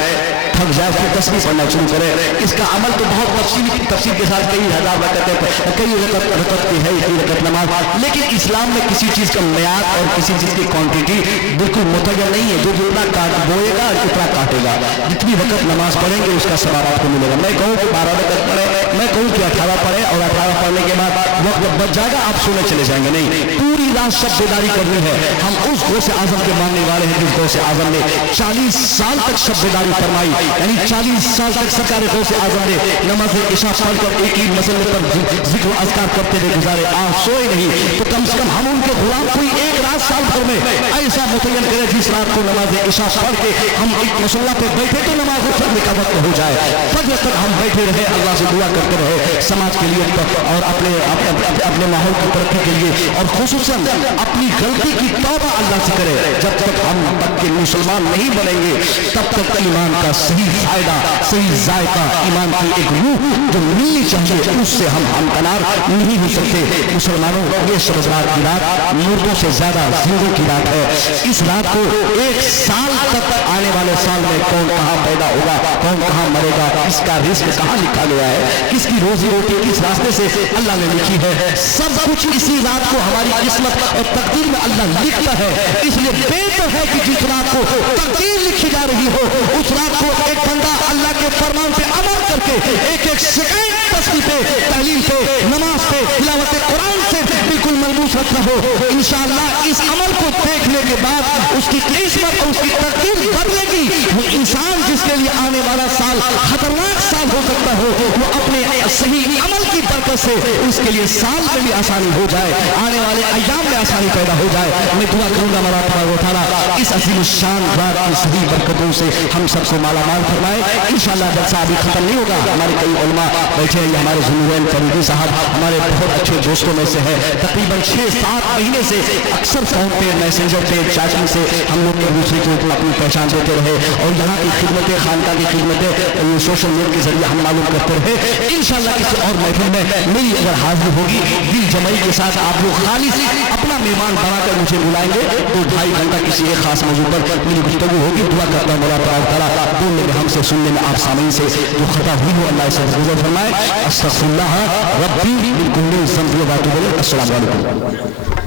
थक जाए फिर तस्बीह पढ़ना शुरू करे। इसका अमल तो बहुत तफसील के साथ कई हज़ार रकत की है, कई रकत नमाज, लेकिन इस्लाम में किसी चीज़ का मियाद और किसी चीज़ की क्वांटिटी बिल्कुल मुतय्यन नहीं है। जो जितना बोएगा उतना काटेगा, जितनी वक्त नमाज पढ़ेंगे उसका सवाब आपको मिलेगा। मैं कहूँ कि 12 रकत पढ़े, मैं कहूँ कि 18 पढ़े और 18 पढ़ने के बाद वक्त बच जाएगा, आप सोने चले जाएंगे। नहीं, पूरी रात सब बेदारी करनी है। हम उस गौस आजम के मानने वाले हैं जिस गौस आजम ने 40 साल तक सब बेदारी फरमाई, यानी 40 साल तक सरकार गौस आजम ने नमाज इशा पढ़कर एक ही मसले पर जिक्र अज़कार करते हुए गुजारे, आप सोए नहीं तो कम से कम हम उनके गुलाम कोई एक रात साल भर में ऐसा मुतय्यन करे जिस रात को नमाज इशा पढ़ के हम एक मसल्ला पे बैठे तो नमाज फजर का वक्त हो जाए, फजर तक हम बैठे रहे, अल्लाह से दुआ करते रहे समाज के लिए और अपने माहौल की तरक्की के लिए, और खुसूसन अपनी गलती की तौबा अल्लाह से करे। जब तक हम पक्के मुसलमान नहीं बनेंगे तब तक ईमान का सही फायदा, सही जायका, ईमान की एक रूह जो मिलनी चाहिए उससे हम हमकनार नहीं हो सकते। मुसलमानों, ये शब रात की रात मुर्दों से ज्यादा जिंदों की रात है। इस रात को 1 साल तक आने वाले साल में कौन कहाँ पैदा होगा, कौन कहाँ मरेगा, इसका रिस्क कहाँ लिखा गया है, किसकी रोजी रोटी किस रास्ते से अल्लाह ने लिखी है, सब कुछ इसी रात को हमारी किस्मत और तकदीर में अल्लाह लिखता है। इसलिए बेहतर है कि जिस रात को तकदीर लिखी जा रही हो उस रात को एक बंदा अल्लाह के फरमान पे अमल करके एक सेकंड तस्बीह पे, तहलील पे, नमाज पे, तिलावत कुरान से बिल्कुल मलबूस रखा हो। इंशाअल्लाह इस अमल को देखने के बाद उसकी किस्मत और उसकी तकदीर बदलेगी। वो इंसान जिसके लिए आने वाला साल खतरनाक साल हो सकता हो, वो अपने सही अमल की बरकत से उसके लिए साल में भी आसानी हो जाए, आने वाले अय्याम में आसानी पैदा हो जाए। मैं दुआ करूंगा मौला तआला इस अजीम शान रात की सही बरकतों से हम सबको माला माल फरमाए। इंशाअल्लाह जलसा अभी खत्म नहीं होगा, हमारे कई उलमा बैठे हैं, हमारे ज़ुनूरैन फरीदी साहब हमारे बहुत अच्छे दोस्तों में से है, तकरीबन 6-7 महीने से अक्सर फोन पे, मैसेंजर पे, चैटिंग से हम लोग एक दूसरे को अपनी पहचान देते रहे और यहाँ की खिदमतें, खानका की खिदमतें सोशल मीडिया के जरिए हम मालूम करते रहे। इंशाअल्लाह किसी और महफिल में मेरी अगर हाजिर होगी दिल जमाई के साथ आप लोग खालिस अपना मेहमान बनाकर मुझे बुलाएंगे तो 2.5 घंटा किसी एक खास मौजूद पर मेरी गुफ्तगू होगी। दुआ करता हूँ मौला तआला बोलने में, हमसे सुनने में, आप सामने से जो खता हुई हो अल्लाह से गुज़र फरमाए। अस्तग़फिरुल्लाह रब्बी मिन कुल्ली ज़ंबि व अतूबु इलैह। अस्सलामु अलैकुम।